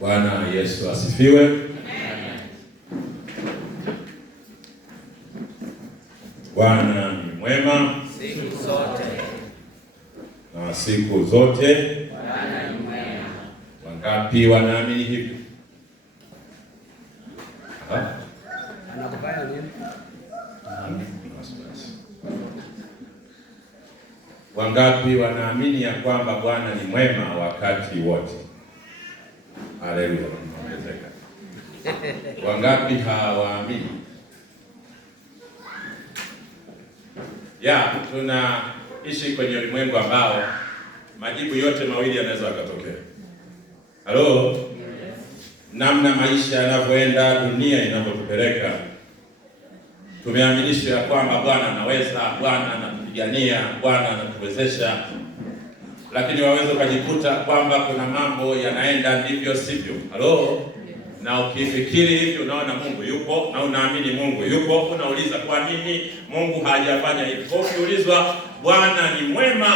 Bwana Yesu asifiwe. Bwana ni mwema siku zote. Na siku zote Bwana ni mwema. Wangapi wanaamini hivyo? Anakufanya nini? Wangapi wanaamini ya kwamba Bwana ni mwema wakati wote? Haleluya. Ongezeka. Wangapi hawaamini? Tunaishi kwenye ulimwengu ambao majibu yote mawili yanaweza yakatokea. Halo? Yes. Namna maisha yanavyoenda, dunia inavyotupeleka, tumeaminishwa ya kwamba Bwana anaweza, Bwana anatupigania, Bwana anatuwezesha, lakini waweza ukajikuta kwamba kuna mambo yanaenda ndivyo sivyo. Halo? Na ukifikiri hivyo unaona Mungu yupo na unaamini Mungu yupo, unauliza kwa nini Mungu hajafanya hivyo? Ukiulizwa Bwana ni mwema,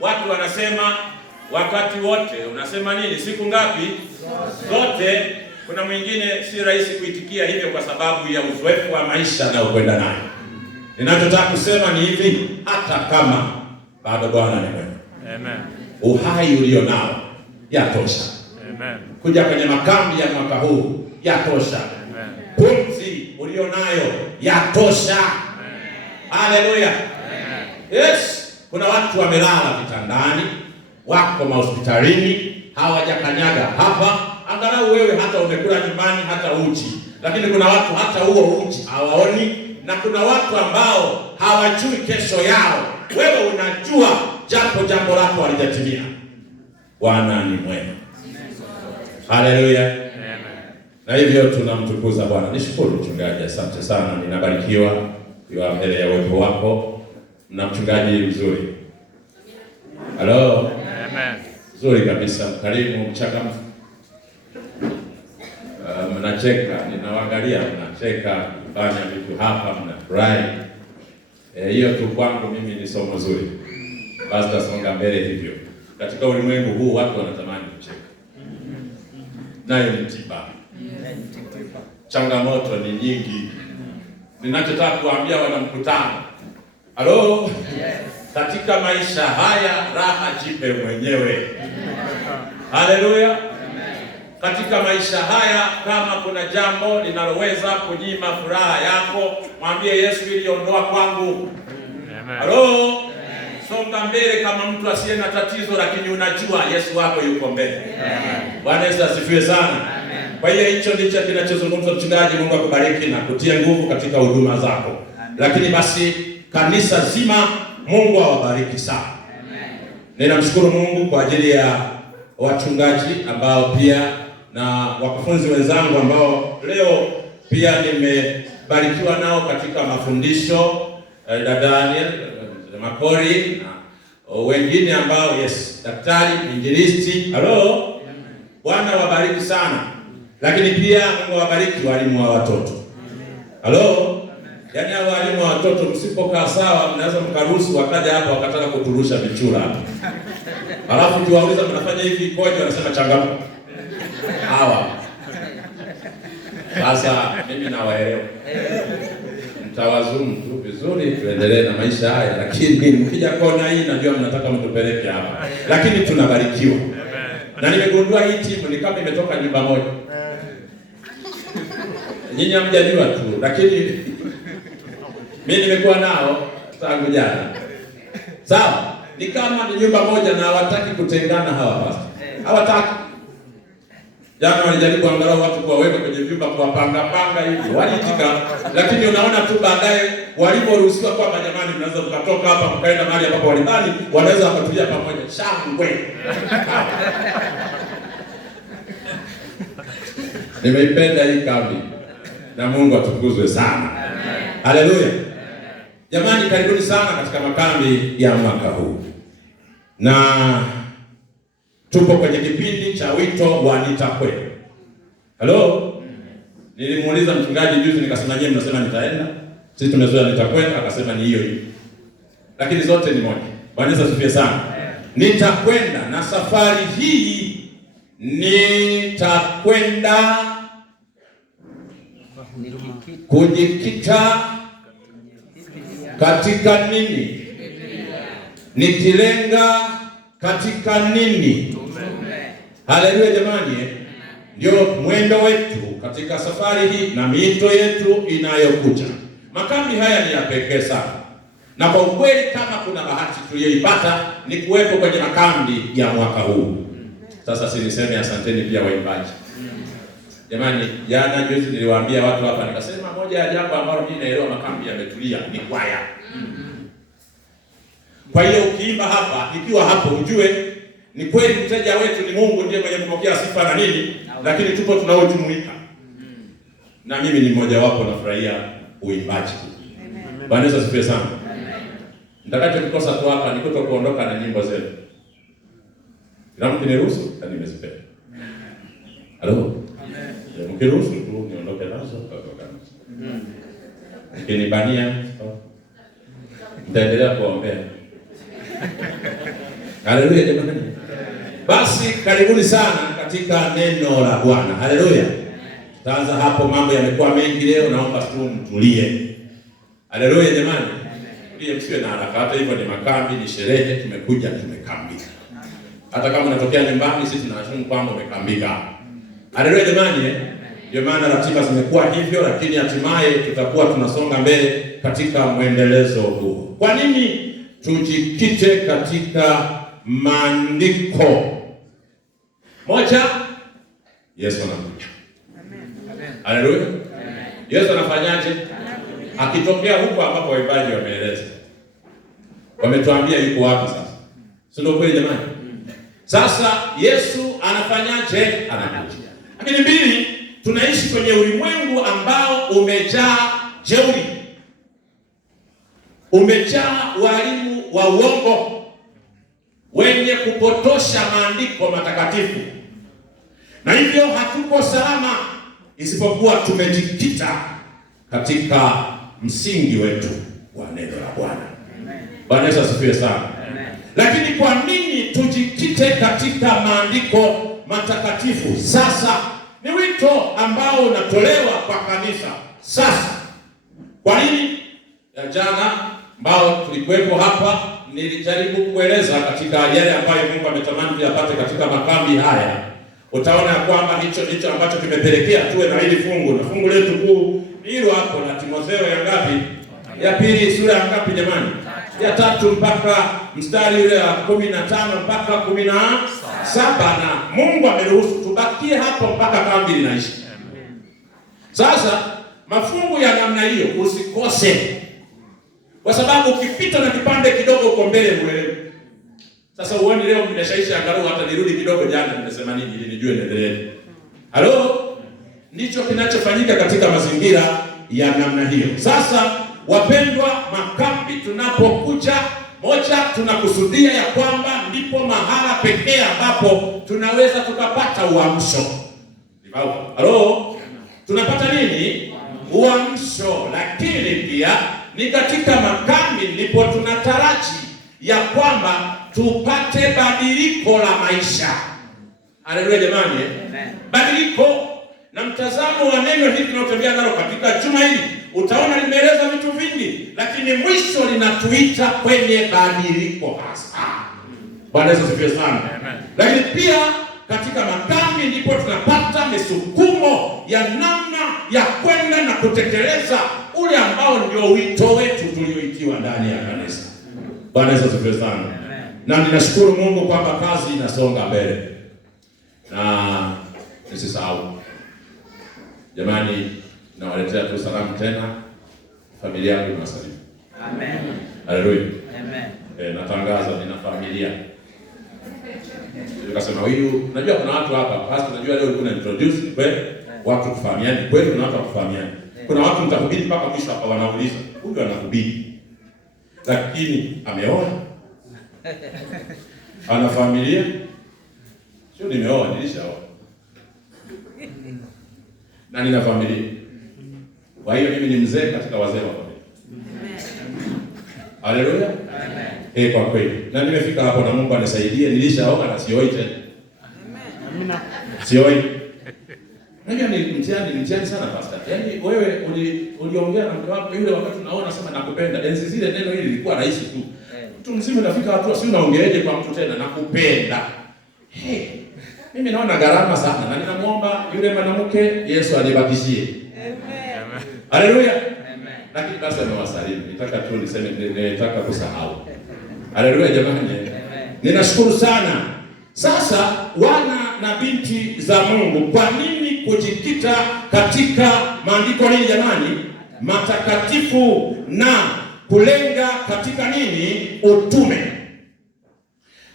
watu wanasema wakati wote. Unasema nini? Siku ngapi? Zote. Kuna mwingine si rahisi kuitikia hivyo kwa sababu ya uzoefu wa maisha na ukwenda nayo. Ninachotaka kusema ni hivi, hata kama bado Bwana ni mwema. Amen. Uhai ulio nao yatosha. Amen. Kuja kwenye makambi ya mwaka huu yatosha. Amen. Pumzi ulio nayo yatosha. Haleluya. Yes, kuna watu wamelala vitandani, wako mahospitalini, hawajakanyaga hapa. Angalau wewe hata umekula nyumbani hata uji, lakini kuna watu hata huo uji hawaoni, na kuna watu ambao hawajui kesho yao. Wewe unajua japo jambo lako halijatimia. Bwana ni mwema. Haleluya. Na hivyo tunamtukuza Bwana. Nishukuru mchungaji, asante sana. Ninabarikiwa kwa mbele ya uwepo wako na mchungaji mzuri. Halo. Amen. Nzuri kabisa. Karibu mchangamfu. Mnacheka, ninawaangalia mnacheka, kufanya vitu hapa, mnafurahi. Hiyo tu kwangu mimi ni somo zuri. Basi tasonga mbele hivyo. Katika ulimwengu huu watu wanatamani kucheka. Nayo ni tiba. Changamoto ni nyingi. Ninachotaka kuambia wana mkutano. Halo? Yes. Katika maisha haya raha jipe mwenyewe. Haleluya. Katika maisha haya kama kuna jambo linaloweza kunyima furaha yako, mwambie Yesu, ili ondoa kwangu. Halo? Songa mbele kama mtu asiye na tatizo, lakini unajua Yesu wako yuko mbele. Bwana Yesu asifiwe sana. Kwa hiyo hicho ndicho kinachozungumza mchungaji. Mungu akubariki na kutia nguvu katika huduma zako. Lakini basi kanisa zima Mungu awabariki sana. Ninamshukuru Mungu kwa ajili ya wachungaji ambao pia na wakufunzi wenzangu ambao leo pia nimebarikiwa nao katika mafundisho, Daniel Makori na wengine ambao daktari, injilisti. Halo? Bwana wabariki sana. Lakini pia Mungu wabariki walimu wa watoto. Halo? Yaani hao walimu wa watoto msipokaa sawa, mnaweza mkaruhusu wakaja hapa wakataka kuturusha vichura hapa. Alafu ukiwauliza mnafanya hivi koje, wanasema changamoto. Hawa. Sasa mimi nawaelewa. Mtawazumu tu vizuri, tuendelee na maisha haya, lakini mkija kona hii najua mnataka mtupeleke hapa. Lakini tunabarikiwa. Na nimegundua hii timu ni kama imetoka nyumba moja. Nyinyi hamjajua tu, lakini mimi nimekuwa nao tangu jana. Sawa? Ni kama ni nyumba moja na hawataki kutengana hawa basi. Hawataki. Jana walijaribu angalau watu kuwaweka kwenye vyumba kuwapanga hivi. Waliitika, lakini unaona tu baadaye waliporuhusiwa kwamba jamani mnaweza mkatoka hapa mkaenda mahali ambapo walibani, wanaweza wakatulia pamoja. Shangwe. Nimeipenda hii kambi. Na Mungu atukuzwe sana. Haleluya. Jamani, karibuni sana katika makambi ya mwaka huu. Na tupo kwenye kipindi cha wito wa nitakwenda. Halo? Nilimuuliza mchungaji juzi nikasema nyinyi mnasema nitaenda. Sisi tumezoea nitakwenda, akasema ni hiyo hiyo. Lakini zote ni moja. Bwana Yesu asifiwe sana. nitakwenda na safari hii nitakwenda kujikita katika nini? Nikilenga katika nini? Haleluya jamani, ndio mwendo wetu katika safari hii na miito yetu inayokuja. Makambi haya ni ya pekee sana, na kwa ukweli kama kuna bahati tuliyoipata ni kuwepo kwenye makambi ya mwaka huu. Sasa si niseme asanteni pia waimbaji. Jamani, jana juzi niliwaambia watu hapa nikasema moja ya jambo ambalo mimi naelewa makambi yametulia ni kwaya. Kwa hiyo ukiimba hapa, ikiwa hapo ujue ni kweli mteja wetu ni Mungu ndiye mwenye kupokea sifa na nini, lakini tupo tunaojumuika. Na mimi ni mmoja wapo nafurahia uimbaji. Bwana Yesu asifiwe sana. Nitakacho kikosa tu hapa ni kuondoka na nyimbo zetu. Kila mtu niruhusu na nimezipenda. Halo? Mkiruhusu tu niondoke nazo kwa kanisa. Mkinibania nitaendelea kuombea. Haleluya jamani. Basi karibuni sana katika neno la Bwana. Haleluya. Tutaanza hapo, mambo yamekuwa mengi leo, naomba tu mtulie. Haleluya jamani. Tulie, msiwe na haraka. Hata hivyo ni makambi, ni sherehe, tumekuja tumekambika. Hata kama unatokea nyumbani, sisi tunashuhudia kwamba umekambika. Haleluya jamani. Ndio maana ratiba zimekuwa hivyo, lakini hatimaye tutakuwa tunasonga mbele katika mwendelezo huu. Kwa nini tujikite katika maandiko? Moja, Yesu anakuja. Haleluya. Yesu anafanyaje? Akitokea huko ambapo waimbaji wameeleza. Wametuambia yuko wapi sasa? Si ndio kweli jamani? Sasa Yesu anafanyaje? Anakuja. Lakini mbili, tunaishi kwenye ulimwengu ambao umejaa jeuri. Umejaa walimu wa uongo wenye kupotosha maandiko matakatifu. Na hivyo hatuko salama isipokuwa tumejikita katika msingi wetu wa neno la Bwana. Bwana Yesu asifiwe sana. Lakini kwa nini tujikite katika maandiko matakatifu? Sasa ni wito ambao unatolewa kwa kanisa. Sasa kwa nini? Jana ambao tulikuwepo hapa nilijaribu kueleza katika yale ambayo Mungu ametamani tuyapate katika makambi haya. Utaona kwamba hicho ndicho ambacho kimepelekea tuwe na hili fungu, na fungu letu kuu hilo hapo na Timotheo ya ngapi? Ya pili, sura ya ngapi jamani? Ya 3 mpaka mstari ule wa 15 mpaka 17, na Mungu ameruhusu tubakie hapo mpaka kambi linaisha. Sasa mafungu ya namna hiyo usikose, kwa sababu ukipita na kipande kidogo uko mbele uelewe. Sasa uone leo nimeshaisha angalau hata nirudi kidogo, jana nimesema nini ili nijue niendelee. Halo? Ndicho kinachofanyika katika mazingira ya namna hiyo. Sasa wapendwa, makambi tunapokuja, moja, tunakusudia ya kwamba ndipo mahala pekee ambapo tunaweza tukapata uamsho. Halo? Tunapata nini? Uamsho. Lakini pia ni katika makambi ndipo tunataraji ya kwamba tupate badiliko la maisha. Haleluya jamani. Badiliko na mtazamo wa neno hili tunatembea nalo katika juma hili. Utaona limeeleza vitu vingi, lakini mwisho linatuita kwenye badiliko hasa. Bwana Yesu asifiwe sana. Lakini pia katika makambi ndipo tunapata misukumo ya namna ya kwenda na kutekeleza ule ambao ndio wito wetu tulioitiwa ndani ya kanisa. Bwana Yesu asifiwe sana. Na ninashukuru Mungu kwamba kazi inasonga mbele. Na nisisahau jamani, nawaletea tu salamu tena familia yangu inasalimu. Amen. Haleluya. Amen. Natangaza nina familia. Nikasema huyu, najua kuna watu hapa, basi najua leo kuna introduce kweli watu kufahamiana. Kweli kuna watu kufahamiana. Kuna watu mtahubiri mpaka mwisho hapa wanauliza, huyu anahubiri lakini ameoa? Ana familia? Sio nimeoa, nilishaoa. Na nina familia. Kwa hiyo mimi ni mzee katika wazee wa familia. Haleluya. Amen. Kwa kweli. Na nimefika hapo na Mungu anisaidie, nilishaoga na sioi tena. Amina. Sioi. Unajua ni mtihani sana pastor. Yaani wewe uliongea na mke wako yule wakati unaona sema nakupenda. Enzi zile neno hili lilikuwa rahisi tu. Mtu mzima unafika hatua si unaongeaje kwa mtu tena nakupenda. Mimi naona gharama sana na ninamuomba yule mwanamke Yesu alibakishie. Amen. Haleluya. Amen. Lakini basi amewasalimu. Nitaka tu niseme nitaka kusahau. Haleluya jamani. Amen. Ninashukuru sana. Sasa wana na binti za Mungu, kwa nini kujikita katika maandiko nini jamani? Matakatifu na kulenga katika nini? Utume.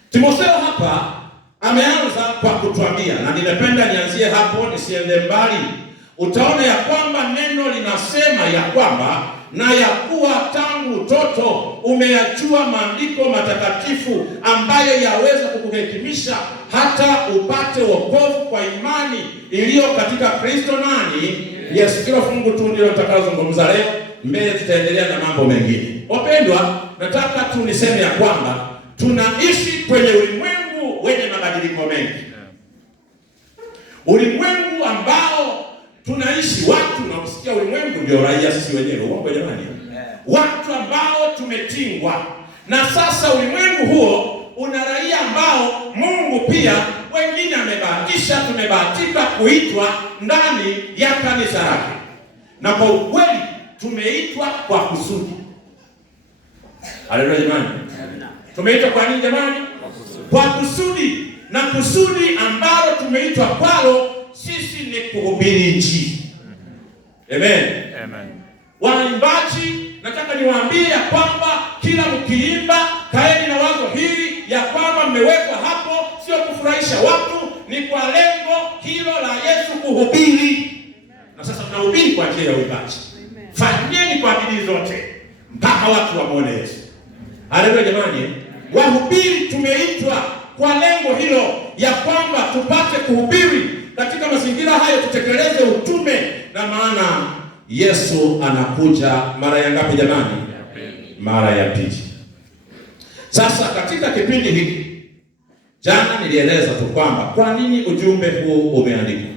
Timotheo hapa ameanza kwa kutuambia, na nimependa nianzie hapo nisiende mbali. Utaona ya kwamba neno linasema ya kwamba na ya kuwa tangu utoto umeyajua maandiko matakatifu ambayo yaweza kukuhekimisha hata upate wokovu kwa imani iliyo katika Kristo nani? Yesu. Kila fungu tu ndilo nitakazozungumza leo, mbele tutaendelea na mambo mengine. Wapendwa, nataka tu niseme ya kwamba tunaishi kwenye ulimwengu wenye mabadiliko mengi. Ulimwengu ambao tunaishi, watu na kusikia ulimwengu ndio raia sisi wenyewe. Uongo jamani? Watu ambao tumetingwa. Na sasa ulimwengu huo una raia ambao Mungu pia wengine amebahatisha, tumebahatika kuitwa ndani ya kanisa lake. Na kwa ukweli tumeitwa kwa kusudi. Haleluya jamani. Tumeitwa kwa nini jamani? Kwa kusudi. Na kusudi ambalo tumeitwa kwalo sisi ni kuhubiri Injili. Amen. Amen. Waimbaji, nataka niwaambie ya kwamba kila mkiimba kaeni na wazo hili ya kwamba mmewekwa hapo sio kufurahisha watu, ni kwa lengo hilo la Yesu kuhubiri. Na sasa tunahubiri kwa njia ya uimbaji. Fanyeni kwa bidii zote mpaka watu wamuone Yesu. Haleluya jamani. Wahubiri tumeitwa kwa lengo hilo ya kwamba tupate kuhubiri katika mazingira hayo, tutekeleze utume, na maana Yesu anakuja mara ya ngapi jamani? Mara ya pili. Sasa katika kipindi hiki jana nilieleza tu kwamba kwa nini ujumbe huu umeandikwa.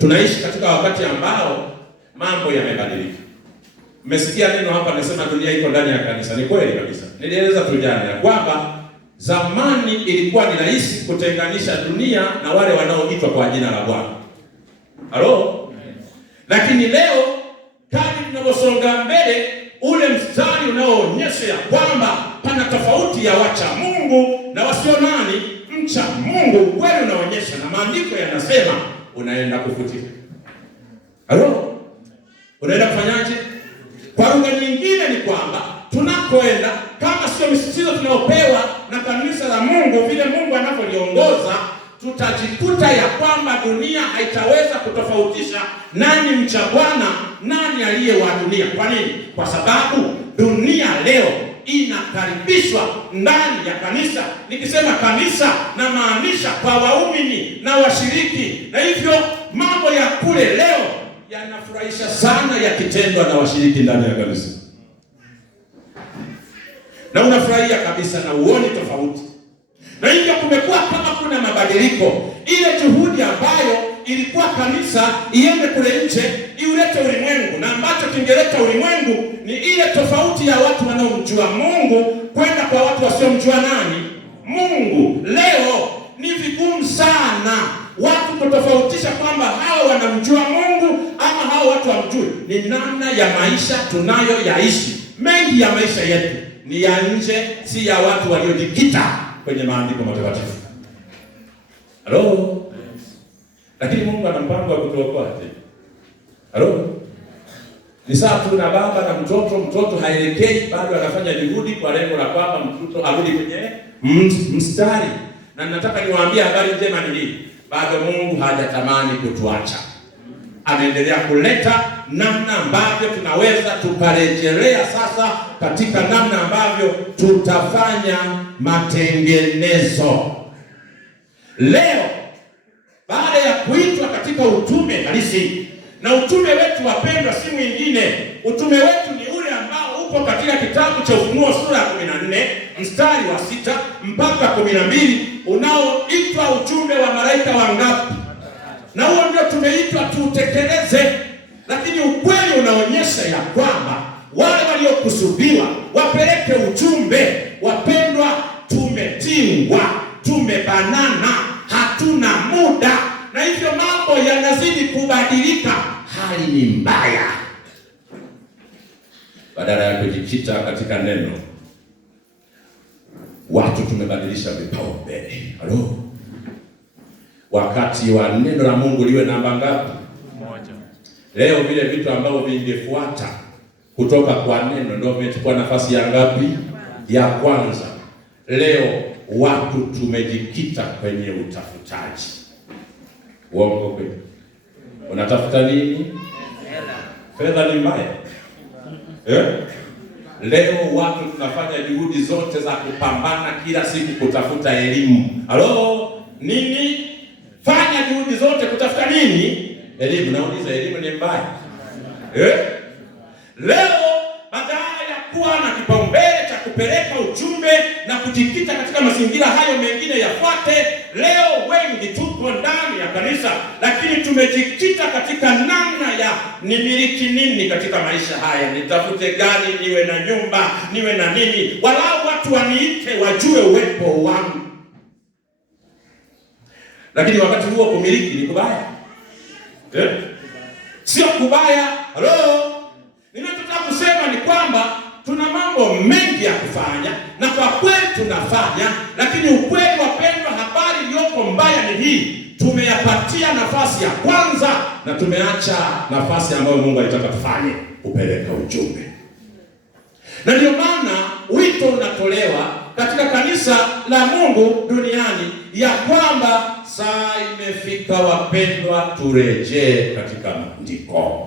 Tunaishi katika wakati ambao mambo yamebadilika. Mmesikia neno hapa nasema dunia iko ndani ya kanisa. Ni kweli kabisa. Nilieleza tu jana ya kwamba zamani ilikuwa ni rahisi kutenganisha dunia na wale wanaoitwa kwa jina la Bwana. Halo? Lakini leo kadri tunavyosonga mbele, ule mstari unaoonyesha kwamba pana tofauti ya wacha Mungu na wasio nani? Mcha Mungu, kweli unaonyesha, na maandiko yanasema unaenda kufutika. Halo? Unaenda kufanyaje? Kwa lugha nyingine ni kwamba tunakoenda, kama sio msisitizo tunaopewa na kanisa la Mungu vile Mungu anavyoliongoza, tutajikuta ya kwamba dunia haitaweza kutofautisha nani mcha Bwana, nani aliye wa dunia. Kwa nini? Kwa sababu dunia leo inakaribishwa ndani ya kanisa. Nikisema kanisa na maanisha kwa waumini na washiriki, na hivyo mambo ya kule leo yanafurahisha sana yakitendwa na washiriki ndani ya kanisa, na unafurahia kabisa na uoni tofauti. Na hivyo kumekuwa kama kuna mabadiliko. Ile juhudi ambayo ilikuwa kanisa iende kule nje iulete ulimwengu, na ambacho kingeleta ulimwengu ni ile tofauti ya watu wanaomjua Mungu kwenda kwa watu wasiomjua nani? Mungu. Leo ni vigumu sana watu kutofautisha kwamba hao wanamjua Mungu ama hao watu wamjui. Ni namna ya maisha tunayoyaishi. Mengi ya maisha yetu ni ya nje, si ya watu waliojikita kwenye maandiko matakatifu. Halo? Lakini Mungu ana mpango wa kutuokoa tena. Halo? Ni sawa tu na baba na mtoto haelekei, bado anafanya juhudi kwa lengo la kwamba mtoto arudi kwenye mstari. Na nataka niwaambie habari njema ni hii. Bado Mungu hajatamani kutuacha. Ameendelea kuleta namna ambavyo tunaweza tukarejelea sasa katika namna ambavyo tutafanya matengenezo. Leo baada ya kuitwa katika utume halisi, na utume wetu wapendwa si mwingine, utume wetu ni ule ambao upo katika kitabu cha Ufunuo sura ya 14 mstari wa 6 mpaka 12 unaoitwa ujumbe wa malaika wangapi? Na huo ndio tumeitwa tuutekeleze. Lakini ukweli unaonyesha ya kwamba wale waliokusudiwa wapeleke ujumbe, wapendwa, tumetingwa, tumebanana, hatuna muda, na hivyo mambo yanazidi kubadilika. Hali ni mbaya. Badala ya kujikita katika neno, watu tumebadilisha vipaumbele. Halo, wakati wa neno la Mungu liwe namba ngapi? Moja. Leo vile vitu ambavyo vingefuata kutoka kwa neno ndio vimechukua nafasi ya ngapi? Ya kwanza. Leo watu tumejikita kwenye utafutaji. Uongo kweli? Unatafuta nini? Fedha ni mbaya. Leo watu tunafanya juhudi zote za kupambana kila siku kutafuta elimu. Halo, nini? Fanya juhudi zote kutafuta nini? Elimu. Nauliza, elimu ni mbaya? Leo badala ya kuwa na kipaumbele cha kupeleka ujumbe na kujikita katika mazingira hayo mengine yafuate, leo wengi tuko ndani ya kanisa, lakini tumejikita katika namna ya nimiliki nini katika maisha haya, nitafute gani, niwe na nyumba, niwe na nini, walau watu waniite, wajue uwepo wangu. Lakini wakati huo kumiliki ni kubaya. Sio kubaya. Halo, ninachotaka kusema ni kwamba tuna mambo mengi ya kufanya, na kwa kweli tunafanya, lakini ukweli wapendwa, habari iliyoko mbaya ni hii: tumeyapatia nafasi ya kwanza na tumeacha nafasi ambayo Mungu alitaka tufanye, kupeleka ujumbe. Na ndio maana wito unatolewa katika kanisa la Mungu duniani ya kwamba saa imefika, wapendwa, turejee katika maandiko.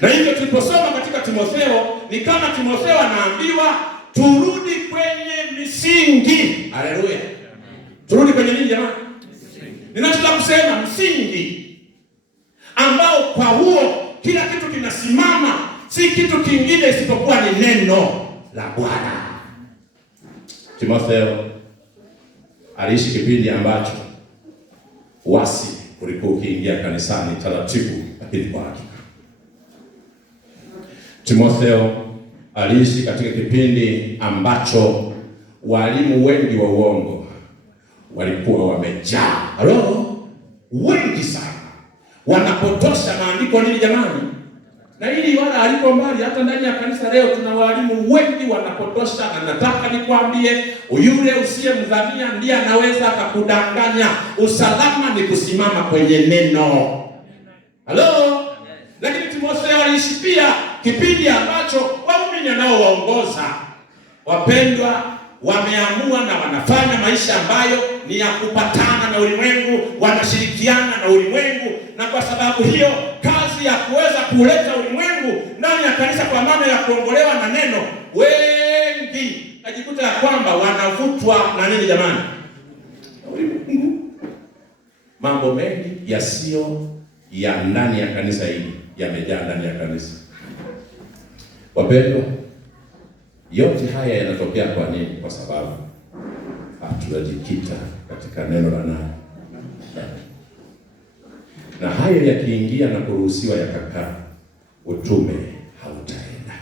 Na hivyo tuliposoma katika Timotheo, ni kama Timotheo anaambiwa turudi kwenye misingi. Haleluya. Turudi kwenye nini jamani? Ninachotaka kusema msingi ambao kwa huo kila kitu kinasimama, si kitu kingine isipokuwa ni neno la Bwana. Timotheo aliishi kipindi ambacho wasi ulikuwa ukiingia kanisani taratibu, lakini kwa hakika. Timotheo aliishi katika kipindi ambacho walimu wengi wa uongo walikuwa wamejaa. Halo, wengi sana wanapotosha maandiko. Nini jamani? Na hili wala aliko mbali, hata ndani ya kanisa leo tuna walimu wengi wanapotosha, na nataka nikwambie, yule usiyemdhania ndiye anaweza akakudanganya. Usalama ni kusimama kwenye neno. Halo, lakini Timotheo aliishi pia kipindi ambacho waumini nao waongoza, wapendwa, wameamua na wanafanya maisha ambayo ni ya kupatana na ulimwengu, wanashirikiana na ulimwengu, na kwa sababu hiyo kazi ya kuweza kuleta ulimwengu ndani ya kanisa kwa maana ya kuongolewa na neno, wengi najikuta ya kwamba wanavutwa na nini jamani? Ulimwengu. Mambo mengi yasiyo ya ndani ya kanisa hili yamejaa ndani ya kanisa. Wapendwa, yote haya yanatokea kwa nini? Kwa sababu hatujikita katika neno la nani. Na hayo yakiingia na kuruhusiwa yakakaa, utume hautaenda.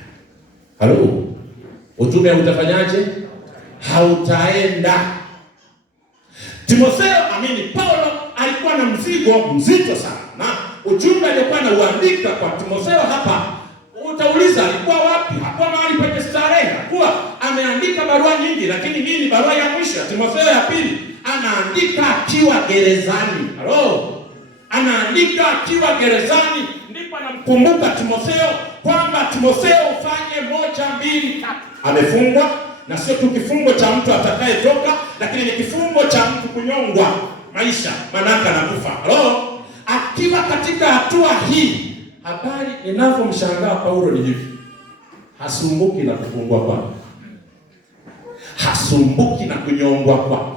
Halo, utume hautafanyaje? Hautaenda. Timotheo, Paulo alikuwa na mzigo mzito sana, na ujumbe aliokuwa anauandika kwa Timotheo hapa, utauliza alikuwa wapi? Hakuwa mahali penye starehe. Hakuwa ameandika barua nyingi, lakini hii ni barua ya mwisho, Timotheo ya pili. Anaandika akiwa gerezani. Halo, anaandika akiwa gerezani, ndipo anamkumbuka Timotheo kwamba Timotheo, ufanye 1, 2, 3. Amefungwa, na sio tu kifungo cha mtu atakayetoka, lakini ni kifungo cha mtu kunyongwa maisha, manaka na kufa. Halo, akiwa katika hatua hii, habari ninavyomshangaa Paulo ni hivi: hasumbuki na kufungwa kwake, hasumbuki na kunyongwa kwake.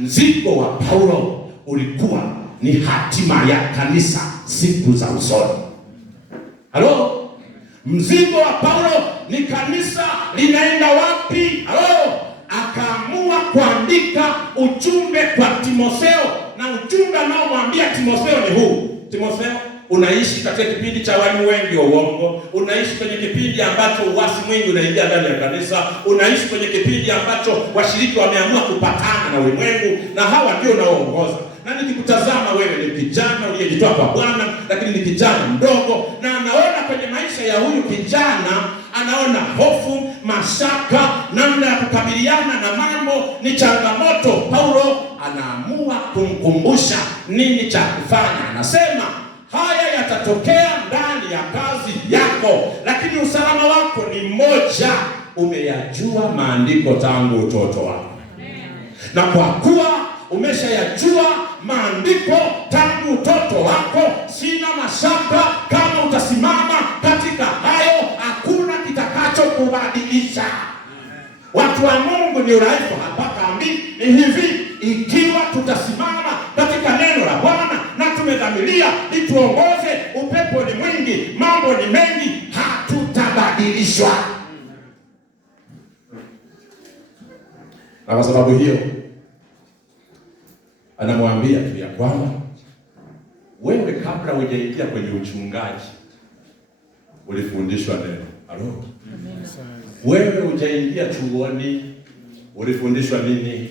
Mzigo wa Paulo ulikuwa ni hatima ya kanisa siku za usoni. Halo, Mzigo wa Paulo ni kanisa linaenda wapi? Akaamua kuandika ujumbe kwa Timotheo, na ujumbe anaomwambia Timotheo ni huu: Timotheo, unaishi katika kipindi cha walimu wengi wa uongo. Unaishi kwenye kipindi ambacho uasi mwingi unaingia ndani ya kanisa. Unaishi kwenye kipindi ambacho washiriki wameamua kupatana na ulimwengu, na hawa ndio unaoongoza. Na nikikutazama wewe ni kijana uliyejitoa kwa Bwana, lakini ni kijana mdogo, na anaona kwenye maisha ya huyu kijana, anaona hofu, mashaka, namna ya kukabiliana na mambo ni changamoto. Paulo anaamua kumkumbusha nini cha kufanya. Anasema haya yatatokea ndani ya kazi yako, lakini usalama wako ni mmoja: umeyajua maandiko tangu utoto wako. Na kwa kuwa umeshayajua maandiko tangu utoto wako, sina mashaka kama utasimama katika hayo, hakuna kitakachokubadilisha. Watu wa Mungu, ni uraifu hapa kambi ni hivi: ikiwa tutasimama katika neno la Bwana na tumedhamiria lituongoze, upepo ni mwingi, mambo ni mengi, hatutabadilishwa. Na kwa sababu hiyo anamwambia tu ya kwamba wewe, kabla hujaingia kwenye uchungaji, ulifundishwa neno. Halo, wewe hujaingia chuoni, ulifundishwa nini?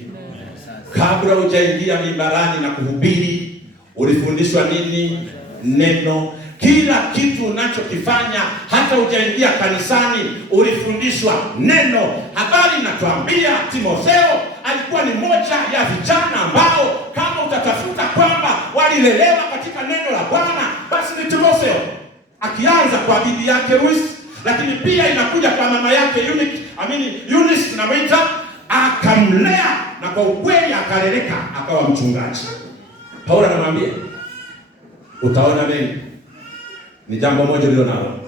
Kabla hujaingia mimbarani na kuhubiri, ulifundishwa nini? Neno. Kila kitu unachokifanya, hata hujaingia kanisani, ulifundishwa neno. Habari inatuambia Timotheo alikuwa ni moja ya vijana ambao, kama utatafuta kwamba walilelewa katika neno la Bwana, basi ni Timotheo. Akianza kwa bibi yake Lois, lakini pia inakuja kwa mama yake Eunice tunamwita, akamlea na kwa ukweli akaleleka akawa mchungaji. Paulo anamwambia utaona mengi, ni jambo moja lilo nalo: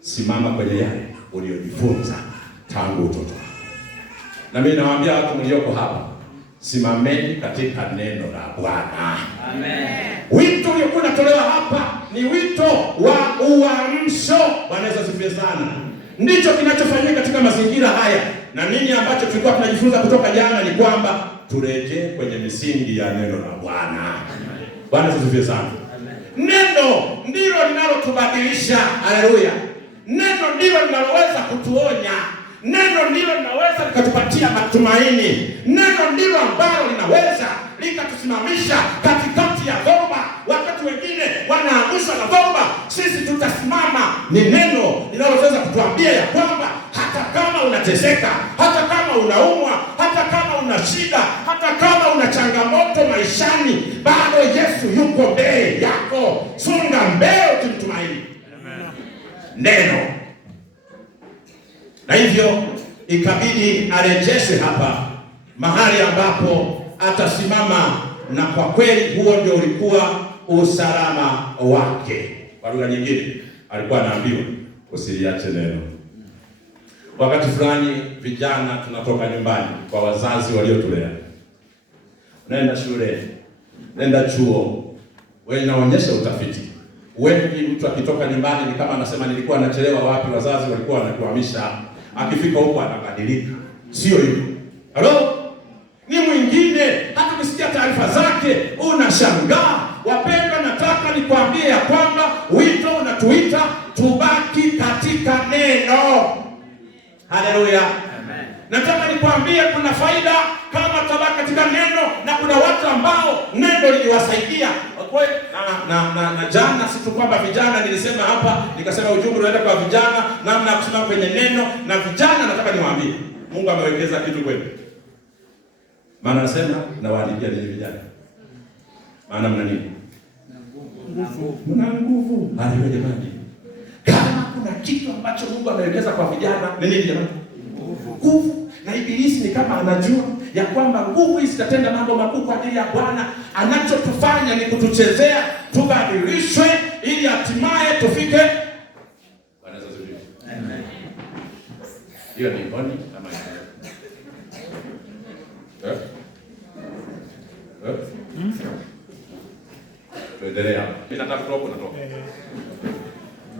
simama kwenye yale uliyojifunza tangu utoto. Na mimi nawaambia watu mlioko hapa, simameni katika neno la Bwana. Amen. Wito uliokuwa unatolewa hapa ni wito wa uamsho. Bwana Yesu asifiwe sana. Ndicho kinachofanyika katika mazingira haya, na nini ambacho tulikuwa tunajifunza kutoka jana ni kwamba turejee kwenye misingi ya neno la Bwana. Bwana Yesu asifiwe sana. Neno ndilo linalotubadilisha. Haleluya. Neno ndilo linaloweza kutuonya. Neno ndilo linaweza likatupatia matumaini. Neno ndilo ambalo linaweza likatusimamisha katikati ya dhoruba. Wakati wengine wanaangushwa na dhoruba, sisi tutasimama. Ni neno linaloweza kutuambia ya kwamba hata kama unateseka, hata kama unaumwa, hata kama una shida, hata kama una changamoto maishani, bado Yesu yuko mbele yako. Songa mbele ukimtumaini neno. Na hivyo ikabidi arejeshwe hapa mahali ambapo atasimama, na kwa kweli huo ndio ulikuwa usalama wake. Kwa lugha nyingine, alikuwa anaambiwa usiliache neno. Wakati fulani vijana tunatoka nyumbani kwa wazazi waliotulea, unaenda shule, nenda chuo, wewe inaonyesha utafiti wengi, mtu akitoka nyumbani ni kama anasema nilikuwa nachelewa wapi, wazazi walikuwa wanakuhamisha. Akifika huko anabadilika. Sio hivyo. Halo? Ni mwingine, hata ukisikia taarifa zake unashangaa. Wapendwa, nataka nikwambie ya kwamba wito unatuita tubaki katika neno. Haleluya. Amen. Nataka nikwambie kuna faida kama tabaki katika neno, na kuna watu ambao neno liliwasaidia. Kwa na jana si tu kwamba vijana, nilisema hapa nikasema ujumbe unaenda kwa vijana, namna ya kusimama kwenye neno. Na vijana nataka niwaambie, Mungu amewekeza kitu kwenu. Maana anasema nawaandikia ninyi vijana. Maana mna nini? Nguvu. Mna nguvu. Haleluya jamani. Kama kuna kitu ambacho Mungu amewekeza kwa vijana, ni nini jamani? Nguvu. Na ibilisi ni kama anajua ya kwamba nguvu hizi zitatenda mambo makuu kwa ajili ya Bwana. Anachotufanya ni kutuchezea tubadilishwe, ili hatimaye tufike. Bwana asifiwe. Amen. Hiyo ni imani kama hiyo. Tuendelea. Mimi nataka kutoka.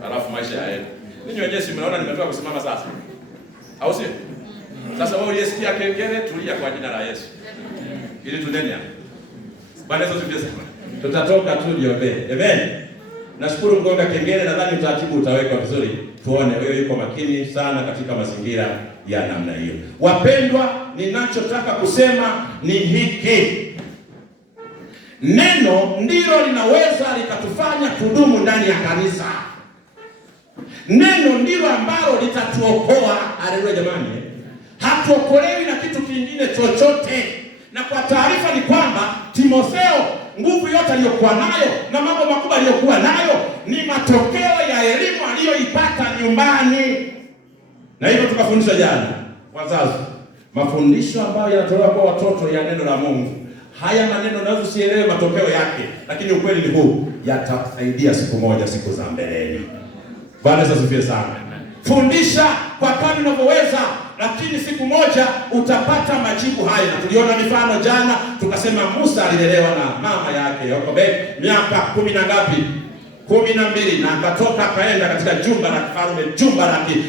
Alafu maisha yaende. Ninyi wenyewe si mnaona nimetoka kusimama sasa. Au sio? Sasa wewe uliyesikia kengele, tulia kwa jina la Yesu. Ili tunenya. Bwana Yesu asifiwe sana. Tutatoka tu niombee. Amen. Nashukuru mgonga kengele, nadhani utaratibu utawekwa vizuri. Tuone wewe yuko makini sana katika mazingira ya namna hiyo. Wapendwa, ninachotaka kusema ni hiki. Neno ndilo linaweza likatufanya kudumu ndani ya kanisa. Neno ndilo ambalo litatuokoa. Haleluya jamani. Hatuokolewi na kitu kingine chochote. Na kwa taarifa ni kwamba Timotheo, nguvu yote aliyokuwa nayo na mambo makubwa aliyokuwa nayo ni matokeo ya elimu aliyoipata nyumbani. Na hivyo tukafundisha jana, wazazi, mafundisho ambayo yanatolewa kwa watoto ya neno la Mungu. Haya maneno naweza usielewe matokeo yake, lakini ukweli ni huu, yatasaidia siku moja, siku za mbeleni. Bwana Yesu asifiwe sana. Fundisha kwa kadri unavyoweza, lakini siku moja utapata majibu haya. Na tuliona mifano jana, tukasema Musa alilelewa na mama yake Yokobedi miaka 10 na ngapi? 12, na akatoka akaenda katika jumba la kifalme, jumba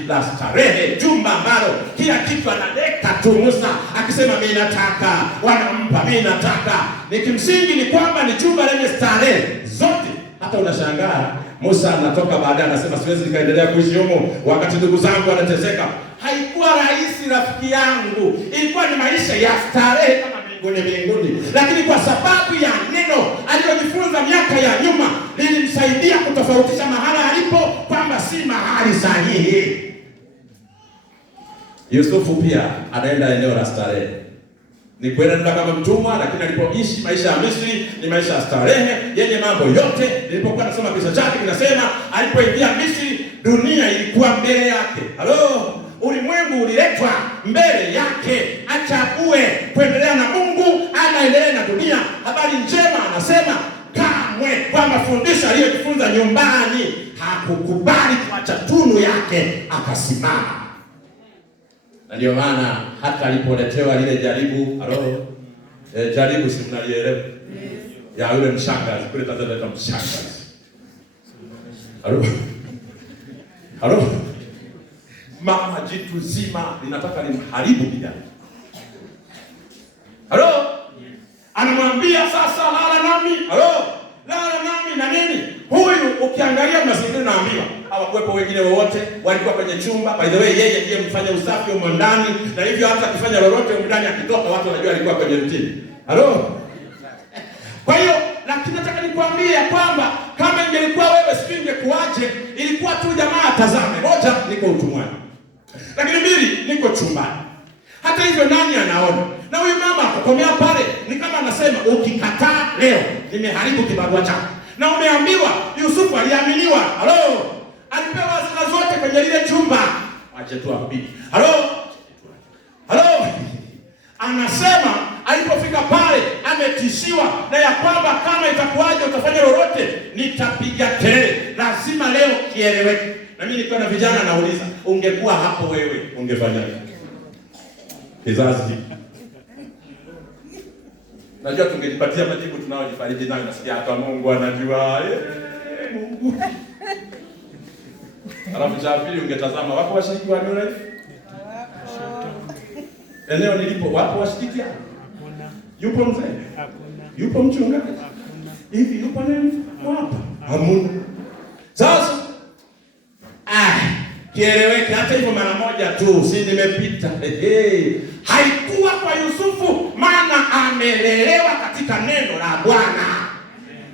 la starehe, jumba ambalo kila kitu anadeka tu. Musa akisema mimi nataka, wanampa mimi nataka. Ni kimsingi ni kwamba ni jumba lenye starehe zote. Hata unashangaa Musa anatoka baadaye anasema siwezi nikaendelea kuishi humo wakati ndugu zangu wanateseka. Haikuwa rahisi rafiki yangu. Ilikuwa ni maisha ya starehe kama mbinguni. Lakini kwa sababu ya neno aliyojifunza miaka ya nyuma, lilimsaidia kutofautisha mahala alipo kwamba si mahali sahihi. Yusufu pia anaenda eneo la starehe. Ni kwenda kama mtumwa, lakini alipoishi maisha ya Misri ni maisha ya starehe yenye mambo yote. Nilipokuwa nasoma kisa chake kinasema alipoingia Misri dunia ilikuwa mbele yake. Halo, ulimwengu uliletwa mbele yake, achague kuendelea na Mungu ama endelee na dunia. Habari njema anasema kamwe kwa mafundisho aliyojifunza nyumbani hakukubali kuacha tunu yake, akasimama. Na ndio maana hata alipoletewa lile jaribu, jaribu si mnalielewa? Ya yule mshangazi, kule Tanzania ta mshangazi. Mama jitu zima linataka limharibu kijana. Anamwambia sasa lala nami. Lala nami na nini? Huyu ukiangalia mazingira naambiwa hawakuwepo wengine wowote, walikuwa kwenye chumba. By the way, yeye ndiye mfanya usafi huko ndani, na hivyo hata akifanya lolote huko ndani akitoka watu wanajua alikuwa kwenye mtini. Kwa hiyo lakini nataka nikwambie kwamba kama ingelikuwa wewe sijui ingekuaje. Ilikuwa tu jamaa atazame, moja, niko utumwani, lakini mbili, niko chumbani. Hata hivyo nani anaona? Na huyu mama akakomea pale, ni kama anasema ukikataa leo nimeharibu kibarua chako. Na umeambiwa Yusufu aliaminiwa. Alipewa zile zote kwenye lile chumba. Acha tu apige. Anasema alipofika pale ametishiwa na ya kwamba kama itakuwaje utafanya lolote, nitapiga kelele, lazima leo kieleweke. Na mimi nilikuwa na vijana nauliza, ungekuwa hapo wewe ungefanyaje? Kizazi. Najua tungejipatia majibu tunaojifariji nayo, nasikia hata Mungu anajua. Mungu. Alafu cha pili ungetazama wapo washiriki wa New Life? Eneo nilipo wapo washiriki hapa? Hakuna. Yupo mzee? Hakuna. Yupo mchungaji? Hakuna. Hivi yupo nani? Hapa. Hamuna. Sasa kieleweke hata hivyo mara moja tu, si nimepita. Haikuwa kwa Yusufu, maana amelelewa katika neno la Bwana.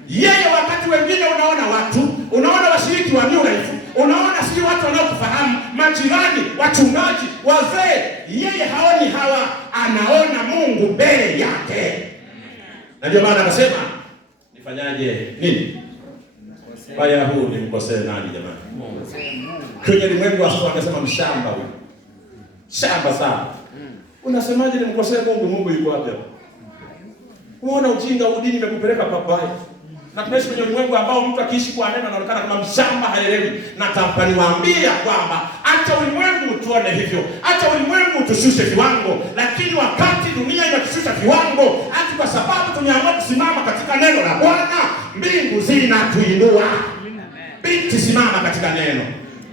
Yeye wakati wengine unaona washiriki wa New Life, unaona si watu wanaokufahamu, majirani, wachungaji, wazee, yeye haoni hawa, anaona Mungu mbele yake. Na ndio maana anasema nifanyaje nini? Baya huu ni mkosee nani jamani? Kwenye ulimwengu wao wanasema mshamba huyu. Shamba sana. Unasemaje ni mkosee Mungu? Mungu yuko wapi hapo? Unaona ujinga udini umekupeleka pabaya. Na tunaishi kwenye ulimwengu ambao mtu akiishi kwa neno anaonekana kama mshamba, haelewi. Na niwaambia kwamba acha ulimwengu tuone hivyo. Acha ulimwengu tushushe viwango, lakini wakati dunia inatushusha viwango, hata kwa sababu tumeamua kusimama katika neno la Bwana, mbingu zinatuinua. Binti, simama katika neno.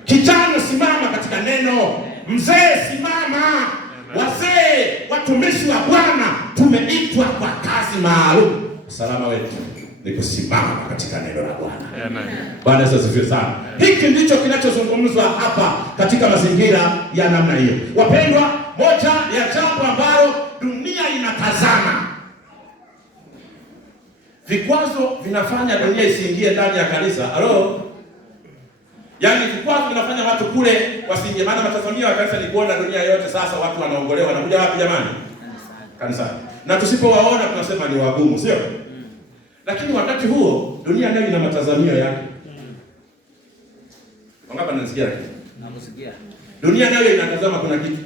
Kijana, simama katika neno. Mzee, simama. Wazee, watumishi wa Bwana, tumeitwa kwa kazi maalum. Usalama wetu ni kusimama katika neno la Bwana. Amen. Bwana Yesu asifiwe sana. Hiki ndicho kinachozungumzwa hapa katika mazingira ya namna hiyo. Wapendwa, moja ya jambo ambalo dunia inatazama, vikwazo vinafanya dunia isiingie ndani ya kanisa. Halo? Yaani vikwazo vinafanya watu kule wasiingie. Maana matazamio ya kanisa ni kuona dunia yote sasa watu wanaongolewa. Wanakuja wapi jamani? Kanisani. Na tusipowaona tunasema ni wagumu, sio? Lakini wakati huo dunia nayo ina matazamio yake. Wangapi wanasikia kitu? Nakusikia. Dunia nayo inatazama kuna kitu.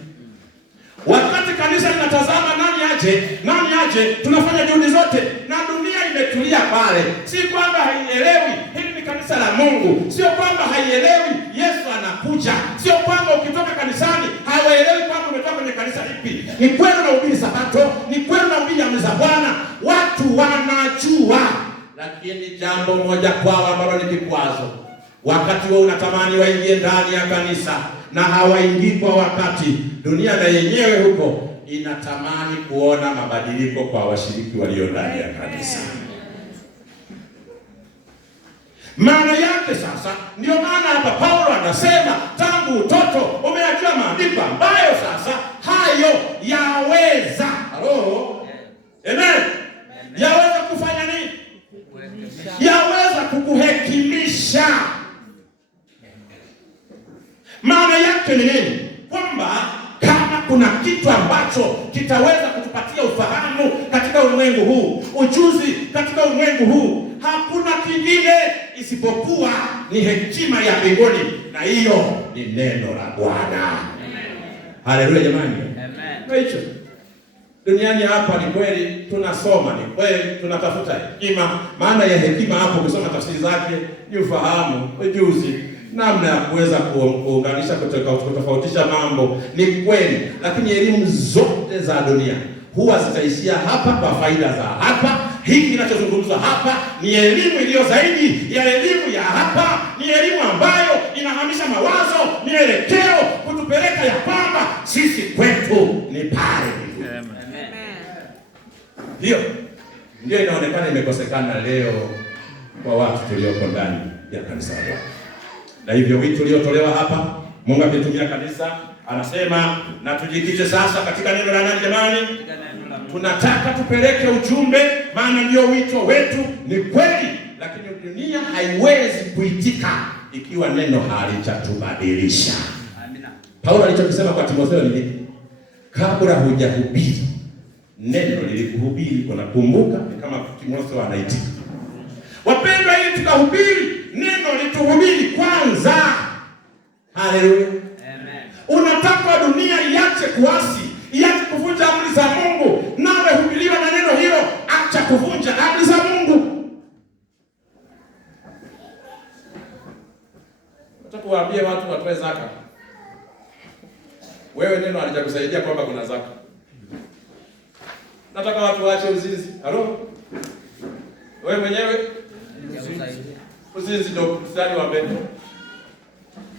Wakati kanisa linatazama nani aje, tunafanya juhudi zote na dunia imetulia pale. Si kwamba haielewi hili ni kanisa la Mungu, sio kwamba haielewi Yesu anakuja, sio kwamba ukitoka kanisani hawaelewi kwamba umetoka kwenye kanisa lipi. Ni kweli unahubiri Sabato, ni kweli unahubiri amri za Bwana, watu wanajua. Lakini jambo moja kwao ambalo ni kikwazo, wakati wewe unatamani waingie ndani ya kanisa na hawaingii kwa wakati, dunia na yenyewe huko inatamani kuona mabadiliko kwa washiriki walio ndani ya kanisa. Maana yake sasa, ndio maana hapa Paulo anasema tangu utoto umeajua maandiko ambayo sasa hayo yaweza. Halo? Amen. Yaweza kufanya nini? Yaweza kukuhekimisha. Maana yake ni nini? Kwamba kama kuna kitu ambacho kitaweza kutupatia ufahamu katika ulimwengu huu, ujuzi katika ulimwengu huu, hakuna kingine isipokuwa ni hekima ya mbinguni, na hiyo ni neno la Bwana. Haleluya jamani. Amen. Hicho duniani hapa ni kweli tunasoma, ni kweli tunatafuta hekima. Maana ya hekima hapo kusoma tafsiri zake ni ufahamu, ujuzi, namna ya kuweza kuunganisha, kutofautisha mambo, ni kweli. Lakini elimu zote za dunia huwa zitaishia hapa kwa faida za hapa. Hiki kinachozungumzwa hapa ni elimu iliyo zaidi ya elimu ya hapa, ni elimu ambayo inahamisha mawazo, mielekeo, kutupeleka ya kwamba sisi kwetu ni pale. Hiyo ndio inaonekana imekosekana leo kwa watu tulioko ndani ya kanisa la Bwana. Na hivyo wito uliotolewa hapa, Mungu ametumia kanisa, anasema na tujikite sasa katika neno la nani jamani? Tunataka tupeleke ujumbe, maana ndio wito wetu. Ni kweli, lakini dunia haiwezi kuitika ikiwa neno halijatubadilisha. Amina. Paulo alichokisema kwa Timotheo ni nini? Kabla hujahubiri, neno lilikuhubiri. Unakumbuka? Ni kama Timotheo anaitika. Wapendwa, ili tukahubiri, neno lituhubiri kwanza. Haleluya. Amen. Unataka dunia iache kuasi, iache kuvunja amri za Mungu, nawe hubiriwa na neno hilo, acha kuvunja amri za Mungu. Nataka kuwaambie watu watoe zaka. Wewe neno halijakusaidia kwamba kuna zaka. Nataka watu waache uzinzi. Halo? Wewe mwenyewe uzinzi ndio mstari wa mbele.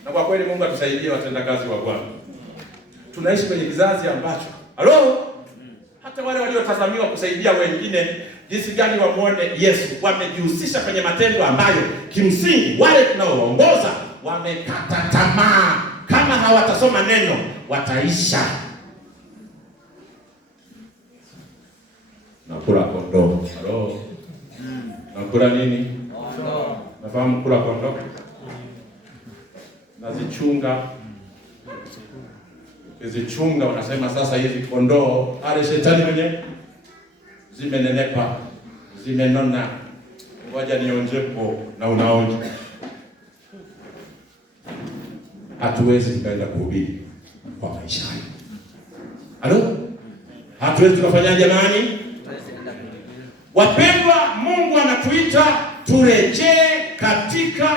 Na kwa kweli Mungu atusaidie watendakazi wa Bwana. Tunaishi kwenye kizazi ambacho, halo, hata wale waliotazamiwa kusaidia wengine jinsi gani wamuone Yesu, wamejihusisha kwenye matendo ambayo kimsingi wale tunaoongoza wamekata tamaa. Kama hawatasoma neno wataisha. Nakula kondoo. Halo. Nakula nini? Kondoo. Nafahamu kula kondoo. Nazichunga. Ukizichunga unasema sasa hizi kondoo ale shetani mwenyewe zimenenepa, zimenona. Ngoja nionjepo na unaonja. Hatuwezi tukaenda kuhubiri kwa maisha haya. Halo? Hatuwezi tukafanyaje jamani? Wapendwa, Mungu anatuita turejee katika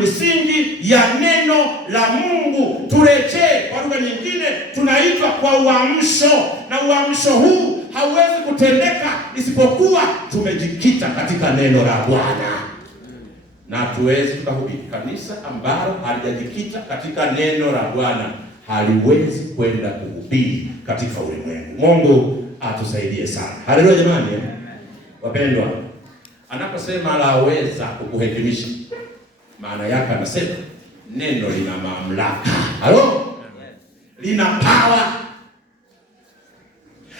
misingi ya neno la Mungu. Turejee, kwa lugha nyingine tunaitwa kwa uamsho, na uamsho huu hauwezi kutendeka isipokuwa tumejikita katika neno la Bwana. na hatuwezi tukahubiri. Kanisa ambalo halijajikita katika neno la Bwana haliwezi kwenda kuhubiri katika ulimwengu. Mungu atusaidie sana. Haleluya jamani. Wapendwa, anaposema laweza kukuhekimisha, maana yake anasema neno lina mamlaka. Halo? Lina power.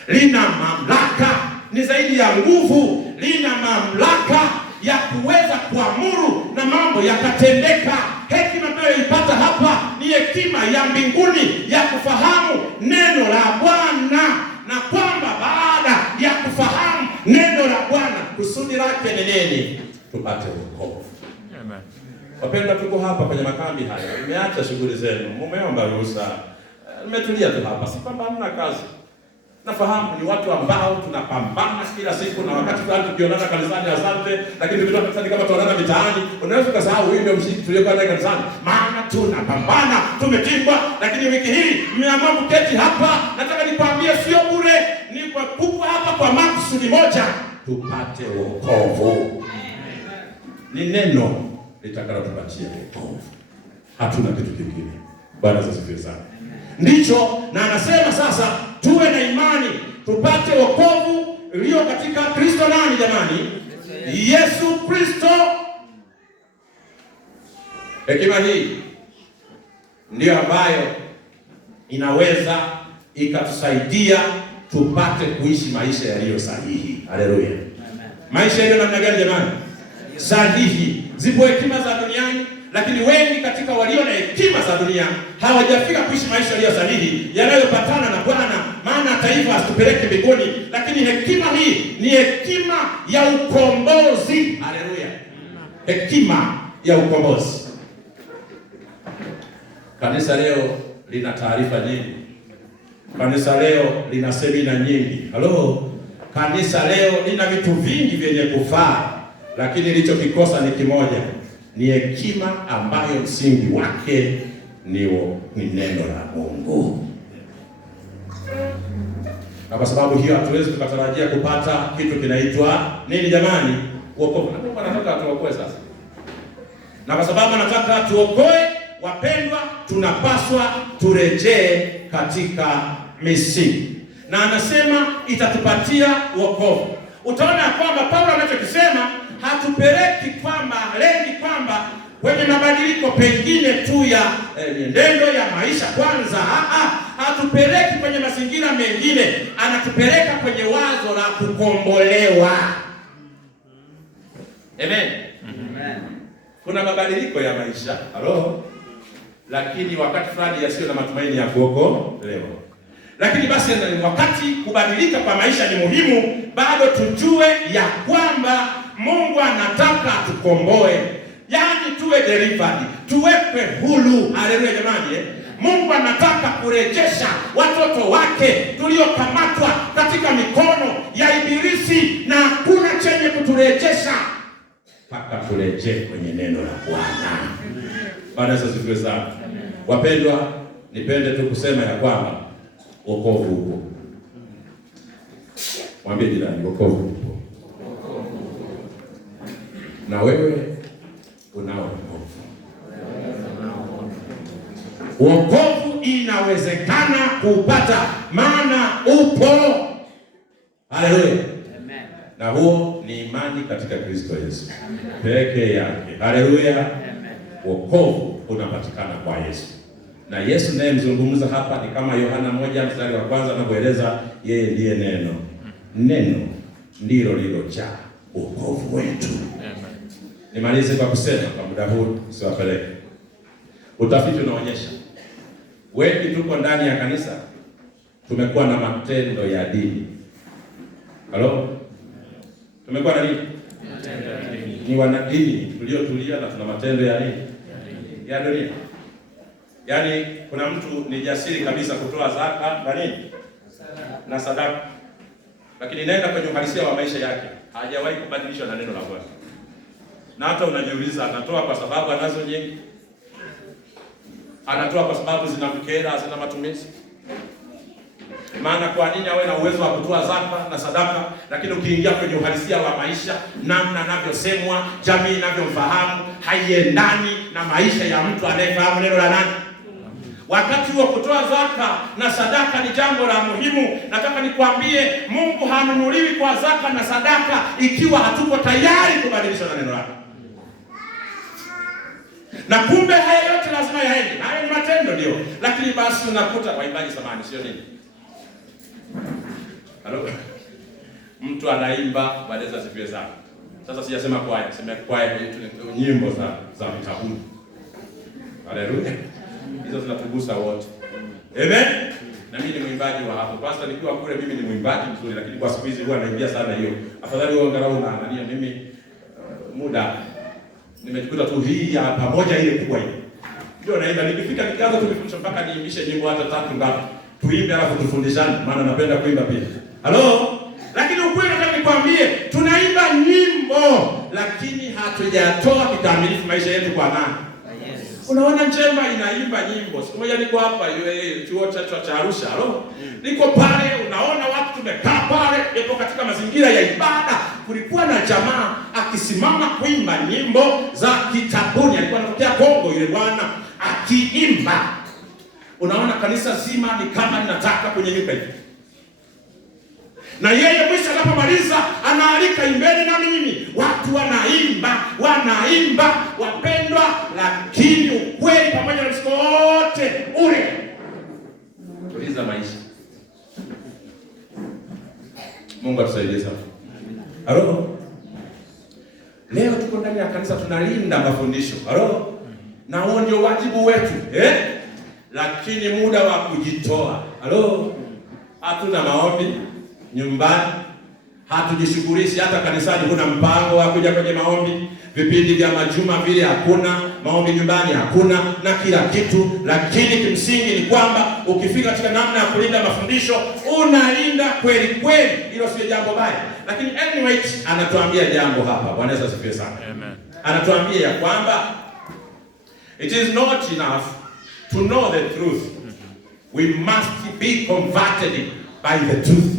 Lina mamlaka, ni zaidi ya nguvu, lina mamlaka ya kuweza kuamuru na mambo yakatendeka. Hekima tunayoipata hapa ni hekima ya mbinguni ya kufahamu neno la Bwana, na kwamba baada ya kufahamu neno la Bwana kusudi lake ni nini? Tupate wokovu. Amen. Wapendwa, tuko hapa kwenye makambi haya, nimeacha shughuli zenu, mumeomba ruhusa, nimetulia tu hapa, si kwamba hamna kazi. Nafahamu ni watu ambao tunapambana kila siku, na wakati fulani tukionana kanisani asante, lakini tukitoka kanisani kama tunaonana mitaani, unaweza kusahau huyu ndio mshiriki tuliokuwa naye kanisani. Maana tunapambana, tumetimbwa, lakini wiki hii mmeamua kuketi hapa. Nataka nikwambie sio bure, ni kwa kupa hapa kwa makusudi moja, tupate wokovu. Ni neno litakalotupatia wokovu. Hatuna kitu kingine. Bwana asifiwe sana. Ndicho na anasema sasa tuwe na imani tupate wokovu ulio katika Kristo. Nani jamani? Yesu Kristo. Hekima hii ndiyo ambayo inaweza ikatusaidia tupate kuishi maisha yaliyo sahihi. Haleluya. Maisha yaliyo namna gani jamani? Sahihi. Zipo hekima za duniani, lakini wengi katika walio na hekima za dunia hawajafika kuishi maisha yaliyo sahihi yanayopatana na Bwana, maana taifa asitupeleke mbinguni. Lakini hekima hii ni hekima ya ukombozi. Haleluya. Hekima ya ukombozi. Kanisa leo lina taarifa nyingi. Kanisa leo lina semina nyingi. Halo. Kanisa leo lina vitu vingi vyenye kufaa, lakini lichokikosa ni kimoja. Ni hekima ambayo msingi wake ni neno la Mungu. Na kwa sababu hiyo hatuwezi tukatarajia kupata kitu kinaitwa nini jamani? Wokovu. Na Mungu anataka tuokoe sasa. Na kwa sababu anataka tuokoe, wapendwa, tunapaswa turejee katika misingi. Na anasema itatupatia wokovu. Utaona kwamba Paulo anachokisema hatupeleki kwamba lengi kwamba kwenye mabadiliko pengine tu ya mienendo ya maisha kwanza. Hatupeleki kwenye mazingira mengine, anatupeleka kwenye wazo la kukombolewa. Amen. Amen. Kuna mabadiliko ya maisha, halo, lakini wakati fulani yasiyo na matumaini ya kuokolewa. Lakini basi wakati kubadilika kwa maisha ni muhimu, bado tujue ya kwamba Mungu anataka tukomboe. Yaani tuwe delivered, tuwekwe huru. Haleluya jamani. Mungu anataka kurejesha watoto wake tuliokamatwa katika mikono ya Ibilisi, na hakuna chenye kuturejesha mpaka turejee kwenye neno la Bwana. Bwana asifiwe sana. Wapendwa, nipende tu kusema ya kwamba wokovu upo. Mwambie jirani, wokovu upo. Na wewe unao wokovu. Wokovu inawezekana kupata, maana upo. Haleluya. Amen. Na huo ni imani katika Kristo Yesu pekee yake. Haleluya. Amen. Wokovu unapatikana kwa Yesu. Na Yesu naye mzungumza hapa ni kama Yohana 1:1 anapoeleza yeye ndiye neno. Neno ndilo lilojaa wokovu wetu. Nimalize kwa kusema kwa muda huu usiwapeleke. Utafiti unaonyesha wengi tuko ndani ya kanisa tumekuwa na matendo ya dini. Halo? Tumekuwa na nini? Matendo ya dini. Ni wanadini tuliotulia na tuna matendo ya nini? Ya dunia. Yaani kuna mtu ni jasiri kabisa kutoa zaka na nini? Na sadaka. Lakini nenda kwenye uhalisia wa maisha yake, hajawahi kubadilishwa na neno la Bwana. Na hata unajiuliza anatoa kwa sababu anazo nyingi? Anatoa kwa sababu zinamkera, zina matumizi? Maana kwa nini awe na uwezo wa kutoa zaka na sadaka, lakini ukiingia kwenye uhalisia wa maisha, namna anavyosemwa, jamii inavyomfahamu, haiendani na maisha ya mtu anayefahamu neno la nani? Wakati wa kutoa zaka na sadaka ni jambo la muhimu. Nataka nikwambie, Mungu hanunuliwi kwa zaka na sadaka ikiwa hatuko tayari kubadilisha na neno lake. Na kumbe haya yote lazima yaende. Hayo ni matendo ndio. Lakini basi unakuta waimbaji samani sio nini? Halo. Mtu anaimba baadaye asifiwe sana. Sasa sijasema kwaya, sema kwaya ni nyimbo za mitauni. Haleluya. Hizo zinatugusa wote. Amen. Na mimi ni mwimbaji wa hapo. Pastor nikiwa kule mimi ni mwimbaji mzuri, lakini kwa siku hizi huwa naingia sana hiyo. Afadhali wewe angalau unaangalia mimi muda nimejikuta tu hii ya pamoja ile kubwa ile. Ndio naimba, nikifika nikaanza kufundisha mpaka niimbishe nyimbo hata 3 ngapi. Tuimbe alafu tufundishane, maana napenda kuimba pia. Halo? Lakini ukweli nataka nikwambie, tunaimba nyimbo lakini hatujatoa kikamilifu maisha yetu kwa nani? Unaona Njemba inaimba nyimbo. Siku moja niko hapa chuo cha Arusha, halo? Niko pale, unaona watu tumekaa pale, ipo katika mazingira ya ibada. Kulikuwa na jamaa akisimama kuimba nyimbo za kitabuni. Alikuwa anatokea Kongo yule bwana akiimba. Unaona kanisa zima ni kama linataka kwenye nyumba hivi. Na yeye mwisho anapomaliza anaalika imbeni na mimi. Watu wanaimba wapendwa, lakini ukweli pamoja na msiko wote ule. Tuliza maisha. Mungu atusaidie sana. Halo? Leo tuko ndani ya kanisa tunalinda mafundisho. Halo? Na huo ndio wajibu wetu, Lakini muda wa kujitoa. Halo? Hatuna maombi nyumbani, hatujishughulishi hata kanisani. Kuna mpango wa kuja kwenye maombi, vipindi vya majuma vile hakuna, maombi nyumbani hakuna na kila kitu. Lakini kimsingi ni kwamba ukifika katika namna ya kulinda mafundisho, unalinda kweli kweli. Hilo sio jambo baya. Lakini anyway, anatuambia jambo hapa. Bwana Yesu asifiwe sana. Amen. Anatuambia ya kwamba it is not enough to know the truth. We must be converted by the truth.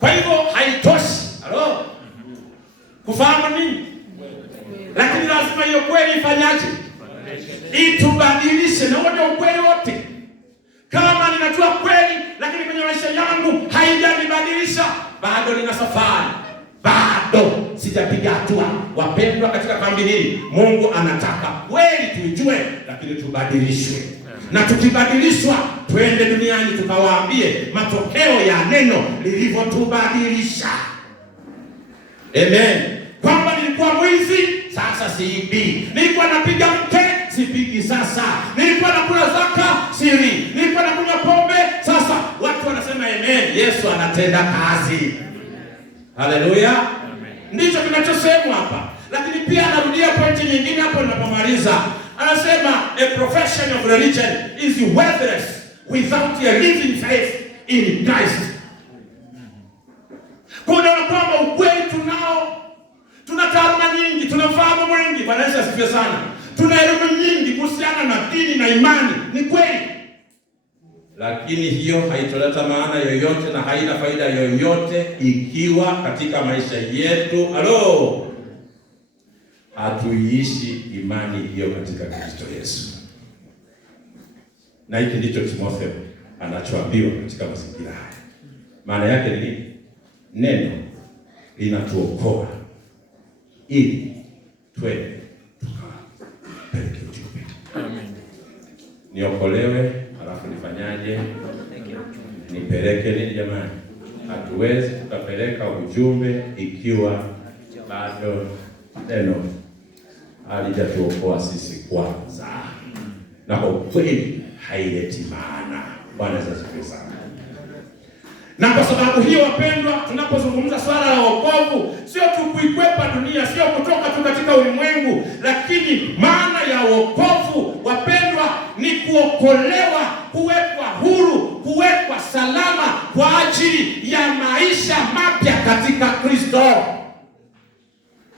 Kwa hivyo haitoshi, halo, kufahamu nini? Lakini lazima hiyo kweli ifanyaje? Itubadilishe. Na wote ukweli wote. Kama ninajua kweli lakini kwenye maisha yangu haijanibadilisha, bado nina safari. Bado sijapiga hatua. Wapendwa, katika kambi hili Mungu anataka kweli tuijue, lakini tubadilishwe. Na tukibadilishwa twende duniani tukawaambie matokeo ya neno lilivyotubadilisha. Amen. Kwamba nilikuwa mwizi, sasa siibi. Nilikuwa napiga mke, sipigi sasa. Nilikuwa nakula zaka, siri. Nilikuwa nakunywa pombe, sasa watu wanasema amen. Yesu anatenda kazi. Haleluya. Ndicho kinachosemwa hapa. Lakini pia anarudia pointi nyingine hapo ninapomaliza. Anasema a profession of religion is worthless without a living faith in Christ. Kuna kwamba ukweli tuna taaluma nyingi, tunafahamu mwingi. Bwana Yesu asifiwe sana. Tuna elimu nyingi kuhusiana na dini na imani, ni kweli. Lakini hiyo haitoleta maana yoyote na haina faida yoyote ikiwa katika maisha yetu, halo, hatuiishi imani hiyo katika Kristo Yesu. Na hiki ndicho Timotheo anachoambiwa katika mazingira haya. Maana yake ni nini? Neno linatuokoa ili twende tukapeleke ujumbe. Amen. Niokolewe halafu nifanyaje? Nipeleke nini jamani? Hatuwezi tukapeleka ujumbe ikiwa bado neno halijatuokoa sisi kwanza. Na kwa kweli haileti maana. Bwana asifiwe sana. Na kwa sababu hiyo wapendwa, tunapozungumza swala la wokovu, sio tu kuikwepa dunia, sio kutoka tu katika ulimwengu, lakini maana ya wokovu wapendwa ni kuokolewa, kuwekwa huru, kuwekwa salama kwa ajili ya maisha mapya katika Kristo.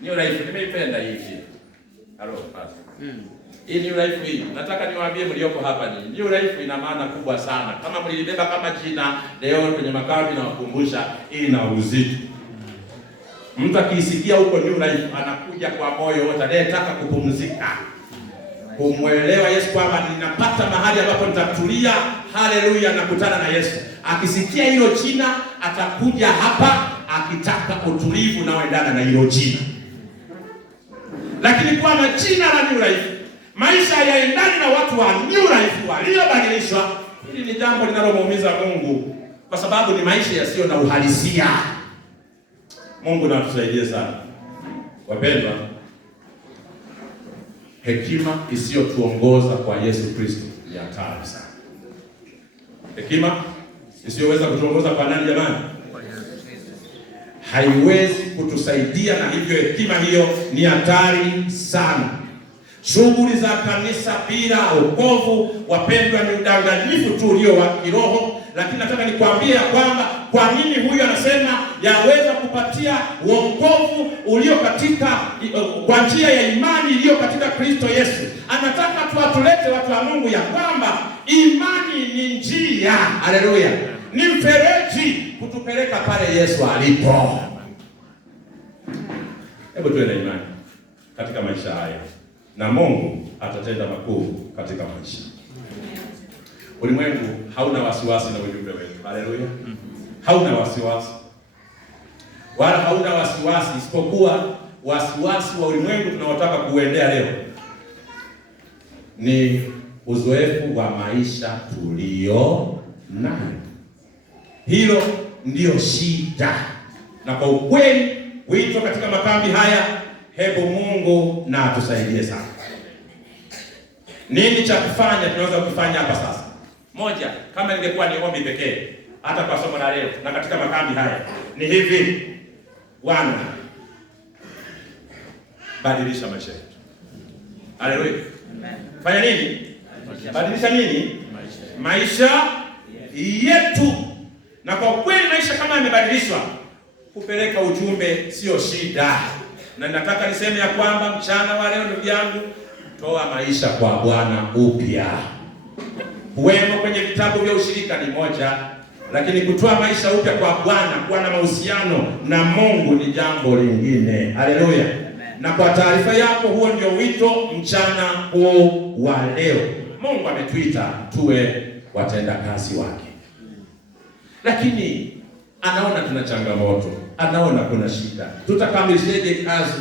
Nimeipenda hii. Halo pastor. Hii New Life hii, nataka niwaambie mlioko hapa ni New Life ina maana kubwa sana. Kama mlibeba kama jina, leo kwenye makambi na wakumbusha, hii ina uzito. Mtu akisikia huko New Life anakuja kwa moyo wote, anayetaka kupumzika, kumwelewa Yesu kwamba ninapata mahali ambapo nitatulia. Haleluya, nakutana na Yesu. Akisikia hilo jina atakuja hapa akitaka utulivu na uendana na hilo jina. Lakini kwa jina la New Life, maisha yaendani na watu wa New Life waliobadilishwa, hili ni jambo linalomuumiza Mungu kwa sababu ni maisha yasiyo na uhalisia. Mungu na atusaidie sana. Wapendwa, hekima isiyotuongoza kwa Yesu Kristo ni hatari sana. Hekima isiyoweza kutuongoza kwa nani jamani? Haiwezi kutusaidia, na hivyo hekima hiyo ni hatari sana. Shughuli za kanisa bila wokovu, wapendwa, ni udanganyifu tu ulio wa kiroho. Lakini nataka nikwambie kwamba kwa nini huyu anasema yaweza kupatia wokovu ulio katika kwa njia ya imani iliyo katika Kristo Yesu. Anataka tuwatulete watu wa Mungu ya kwamba imani ni njia, haleluya, ni mfereji kutupeleka pale Yesu alipo. Hebu tuwe na imani katika maisha haya na Mungu atatenda makuu katika maisha. Ulimwengu hauna wasiwasi na ujumbe wetu. Haleluya. Hauna wasiwasi. Wala hauna wasiwasi isipokuwa wasiwasi wa ulimwengu tunaotaka kuendea leo ni uzoefu wa maisha tulio nayo. Hilo ndio shida. Na kwa ukweli wito katika makambi haya, hebu Mungu na atusaidie sana. Nini cha kufanya tunaweza kufanya hapa sasa? Moja, kama ingekuwa ni ombi pekee, hata kwa somo la leo na katika makambi haya, ni hivi: Bwana, badilisha maisha yetu. Haleluya. Fanya nini? Badilisha nini? Maisha yetu. Na kwa kweli maisha kama yamebadilishwa, kupeleka ujumbe sio shida. Na nataka niseme ya kwamba mchana wa leo, ndugu yangu, toa maisha kwa Bwana upya. Kuwemo kwenye vitabu vya ushirika ni moja, lakini kutoa maisha upya kwa Bwana, kuwa na mahusiano na Mungu ni jambo lingine. Haleluya. Na kwa taarifa yako, huo ndio wito mchana huu wa leo. Mungu ametuita tuwe watenda kazi wake. Lakini anaona tuna changamoto, anaona kuna shida. Tutakamilisheje kazi?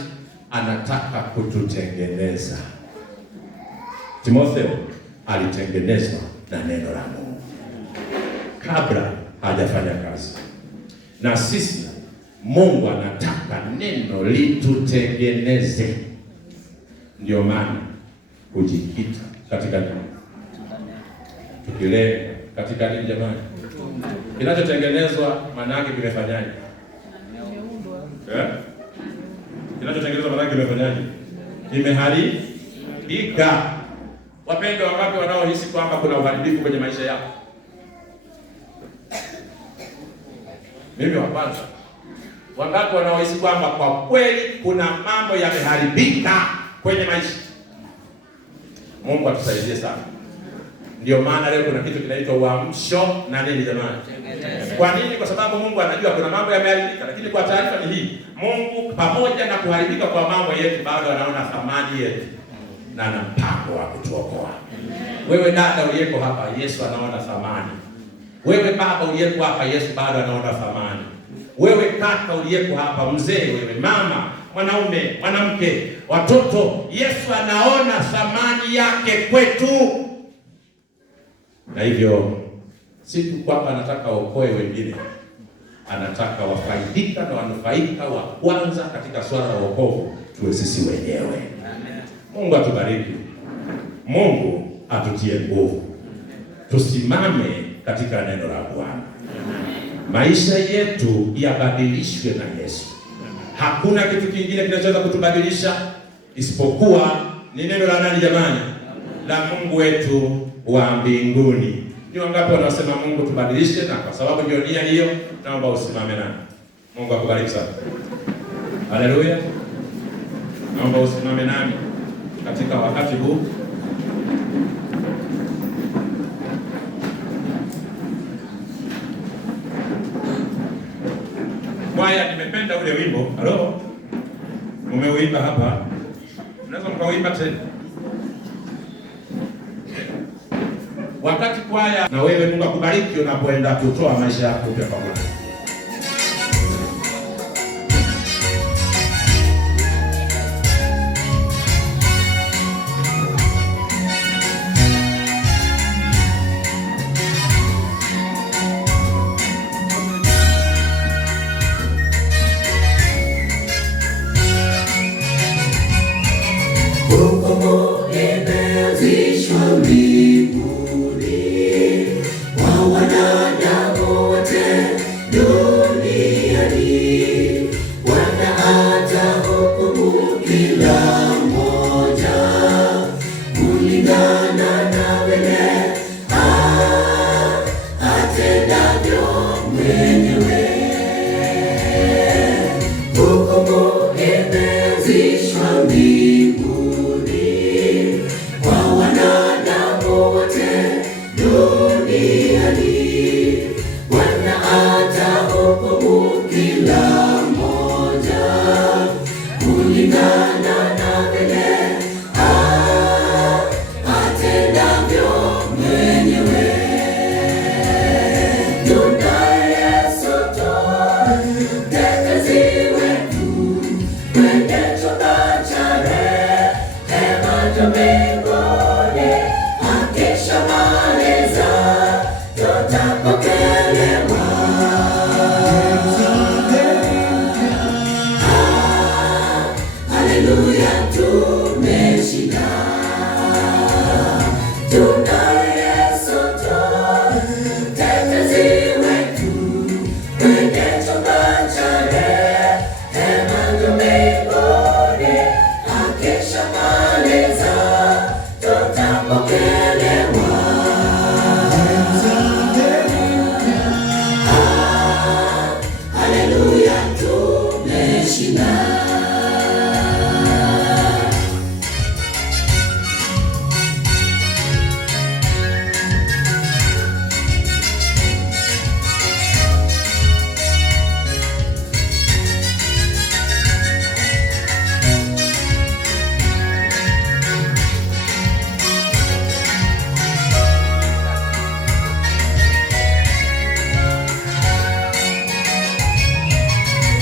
Anataka kututengeneza. Timotheo alitengenezwa na neno la Mungu kabla hajafanya kazi. Na sisi Mungu anataka neno litutengeneze. Ndio maana kujikita katika neno. Tukile katika nini jamani? Kinachotengenezwa maana yake kimefanyaje? Kinachotengenezwa maana yake kimefanyaje? Kimeharibika. Wapendwa, wangapi wanaohisi kwamba kuna uharibifu kwenye maisha yao? Mimi wa kwanza. Wangapi wanaohisi kwamba kwa kweli kuna mambo yameharibika kwenye maisha? Mungu atusaidie sana. Ndio maana leo kuna kitu kinaitwa uamsho na nini jamani? Kwa nini? Kwa sababu Mungu anajua kuna mambo yameharibika, lakini kwa taarifa ni hii: Mungu pamoja na kuharibika kwa mambo yetu bado anaona thamani yetu na ana mpango wa kutuokoa. Wewe dada uliyeko hapa, Yesu anaona thamani. Wewe baba uliyeko hapa, Yesu bado anaona thamani. Wewe kaka uliyeko hapa, mzee, wewe mama, mwanaume, mwanamke, watoto, Yesu anaona thamani yake kwetu. Na hivyo si tu kwamba anataka waokoe wengine, anataka wafaidika na wanufaika wa kwanza katika swala la wokovu tuwe sisi wenyewe. Mungu atubariki. Mungu atutie nguvu. Tusimame katika neno la Bwana. Maisha yetu yabadilishwe na Yesu. Hakuna kitu kingine kinachoweza kutubadilisha isipokuwa ni neno la nani jamani? La Mungu wetu wa mbinguni. Ni wangapi wanaosema Mungu tubadilishe? Na kwa sababu ndio nia hiyo, naomba usimame nami. Mungu akubariki sana. Haleluya. Naomba usimame nami katika wakati huu. Kwaya, nimependa ule wimbo. Halo, umeuimba hapa, unaweza mkauimba tena wakati kwaya. Na wewe Mungu akubariki unapoenda kutoa maisha yako upya kwa Bwana.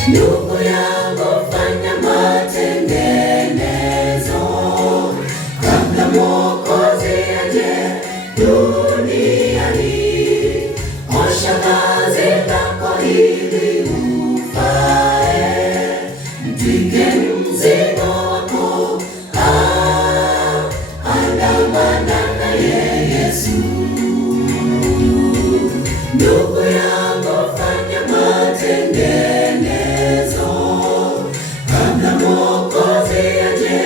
Ndugu yangu, fanya matengenezo kabla Mwokozi aje duniani. Osha vazi lako ili ufae, mtwike mzigo wako, andamana naye Yesu. Ndugu yangu, fanya matengenezo kabla Mwokozi aje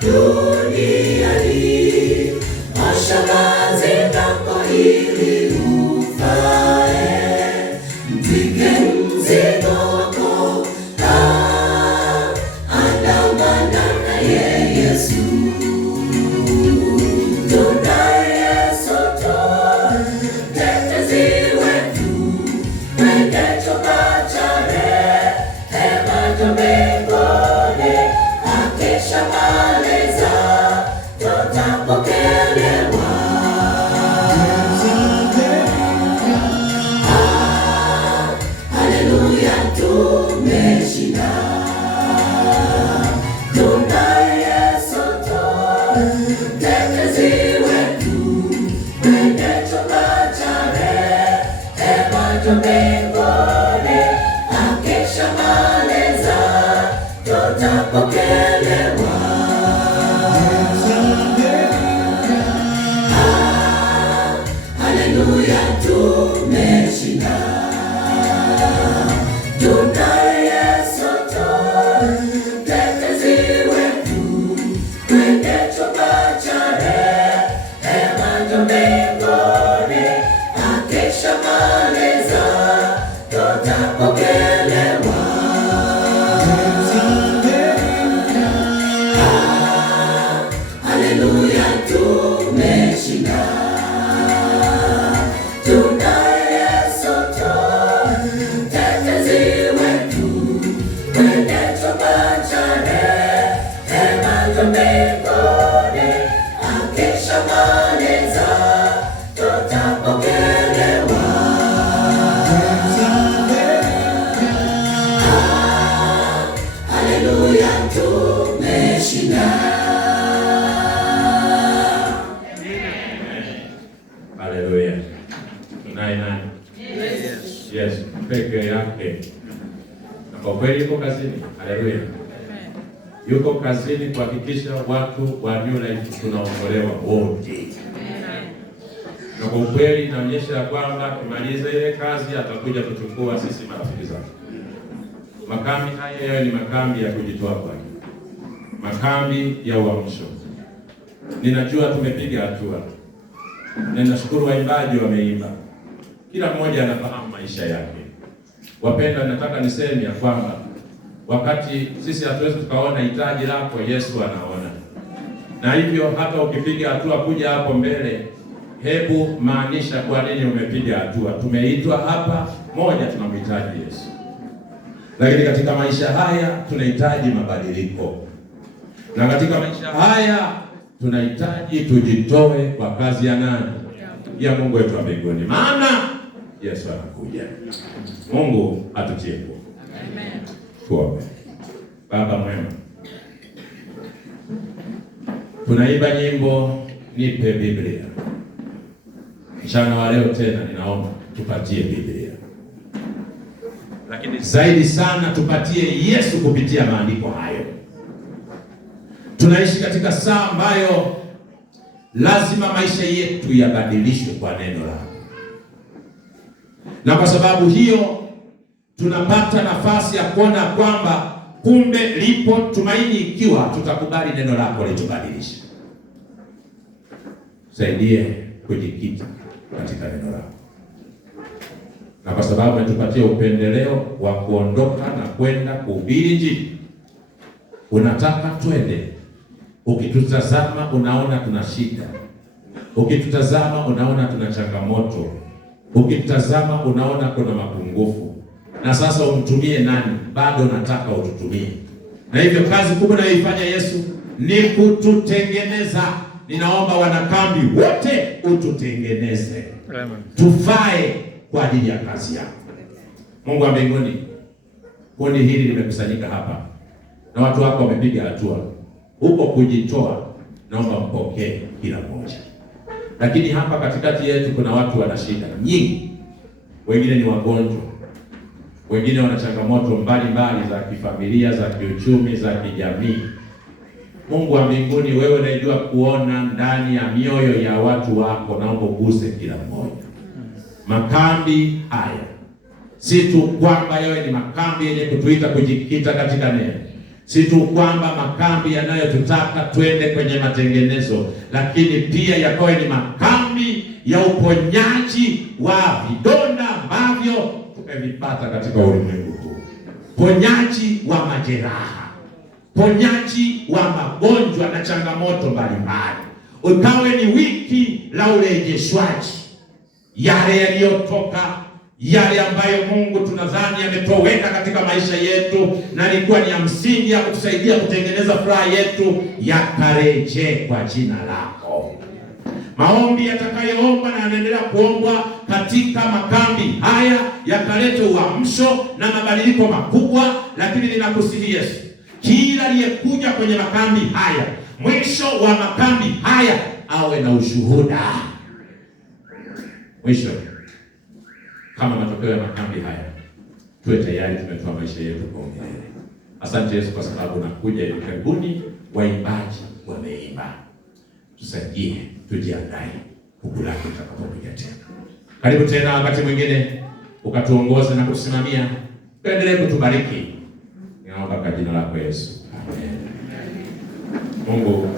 duniani. Osha vazi lako ili ufae, mtwike mzigo wako, andamana naye Yesu. Tunaye Soto, mtetezi wetu, kwenye chumba cha rehema cha mbinguni. Akishamaliza tutapokelewa. Haleluya, tumeshinda. Tunaye Soto, mtetezi wetu, kwenye chumba cha rehema cha mbinguni. Akishamaliza tutapokelewa. Haleluya, tumeshinda. Tunaye Soto, mtetezi wetu, kwenye chumba cha rehema cha mbinguni. Akishamaliza tutapokelewa. Haleluya, tumeshinda. tunaye nani? Yes. Yesu peke yake. Na kwa kweli yuko kazini. Haleluya. Yuko kazini kuhakikisha watu wa New Life tunaokolewa wote. Na kwa kweli inaonyesha kwamba kumaliza ile kazi atakuja kuchukua sisi marafiki zake. Makambi haya ni makambi ya kujitoa kwake. Makambi ya uamsho. Ninajua tumepiga hatua. Na nashukuru waimbaji wameimba. Kila mmoja anafahamu maisha yake. Wapenda, nataka niseme ya kwamba wakati sisi hatuwezi tukaona hitaji lako, Yesu anaona. Na hivyo hata ukipiga hatua kuja hapo mbele, hebu maanisha kwa nini umepiga hatua. Tumeitwa hapa, moja, tunamhitaji Yesu. Lakini katika maisha haya tunahitaji mabadiliko. Na katika maisha haya tunahitaji tujitoe kwa kazi ya nani? Ya Mungu wetu wa mbinguni. Maana Yesu anakuja. Mungu atutie nguvu. Amen. Tuombe. Baba mwema, tunaimba nyimbo nipe Biblia. Mchana wa leo tena ninaomba tupatie Biblia. Lakini zaidi sana tupatie Yesu kupitia maandiko hayo. Tunaishi katika saa ambayo lazima maisha yetu yabadilishwe kwa neno lako. Na kwa sababu hiyo tunapata nafasi ya kuona kwamba kumbe lipo tumaini ikiwa tutakubali neno lako litubadilishe. Saidie kujikita katika neno lako. Na kwa sababu umetupatia upendeleo wa kuondoka na kwenda kuhubiri Injili, unataka twende. Ukitutazama unaona tuna shida. Ukitutazama unaona tuna changamoto. Ukitutazama unaona kuna mapungufu. Na sasa umtumie nani? Bado nataka ututumie. Na hivyo kazi kubwa nayoifanya Yesu ni kututengeneza. Ninaomba wanakambi wote ututengeneze. Amen. Tufae kwa ajili ya kazi yako. Mungu wa mbinguni, kundi hili limekusanyika hapa na watu wako wamepiga hatua huko kujitoa. Naomba mpokee kila mmoja. Lakini hapa katikati yetu kuna watu wana shida nyingi. Wengine ni wagonjwa. Wengine wana changamoto mbalimbali za kifamilia, za kiuchumi, za kijamii. Mungu wa mbinguni, wewe unajua kuona ndani ya mioyo ya watu wako, naomba uguse kila mmoja. Makambi haya si tu kwamba yawe ni makambi yenye kutuita kujikita katika neno. Si tu kwamba makambi yanayotutaka twende kwenye matengenezo, lakini pia yakawe ni makambi ya uponyaji wa vidonda ambavyo tumevipata katika ulimwengu huu. Ponyaji wa majeraha, ponyaji wa magonjwa na changamoto mbalimbali. Ukawe ni wiki la urejeshwaji, yale yaliyotoka, yale ambayo Mungu tunadhani yametoweka katika maisha yetu na ilikuwa ni ya msingi ya kutusaidia kutengeneza furaha yetu, yakarejee kwa jina lako. Maombi yatakayoomba na yanaendelea kuombwa katika makambi haya yakalete uamsho na mabadiliko makubwa. Lakini ninakusihi Yesu, kila aliyekuja kwenye makambi haya, mwisho wa makambi haya awe na ushuhuda. Mwisho kama matokeo ya makambi haya tuwe tayari tumetoa maisha yetu kwa milele. Asante Yesu kwa sababu nakuja hivi karibuni, waimbaji wameimba. Tusaidie, tujiandae huku lako tutakapokuja tena. Karibu tena wakati mwingine ukatuongoza na kutusimamia. Tuendelee kutubariki. Ninaomba kwa jina lako Yesu. Amen. Mungu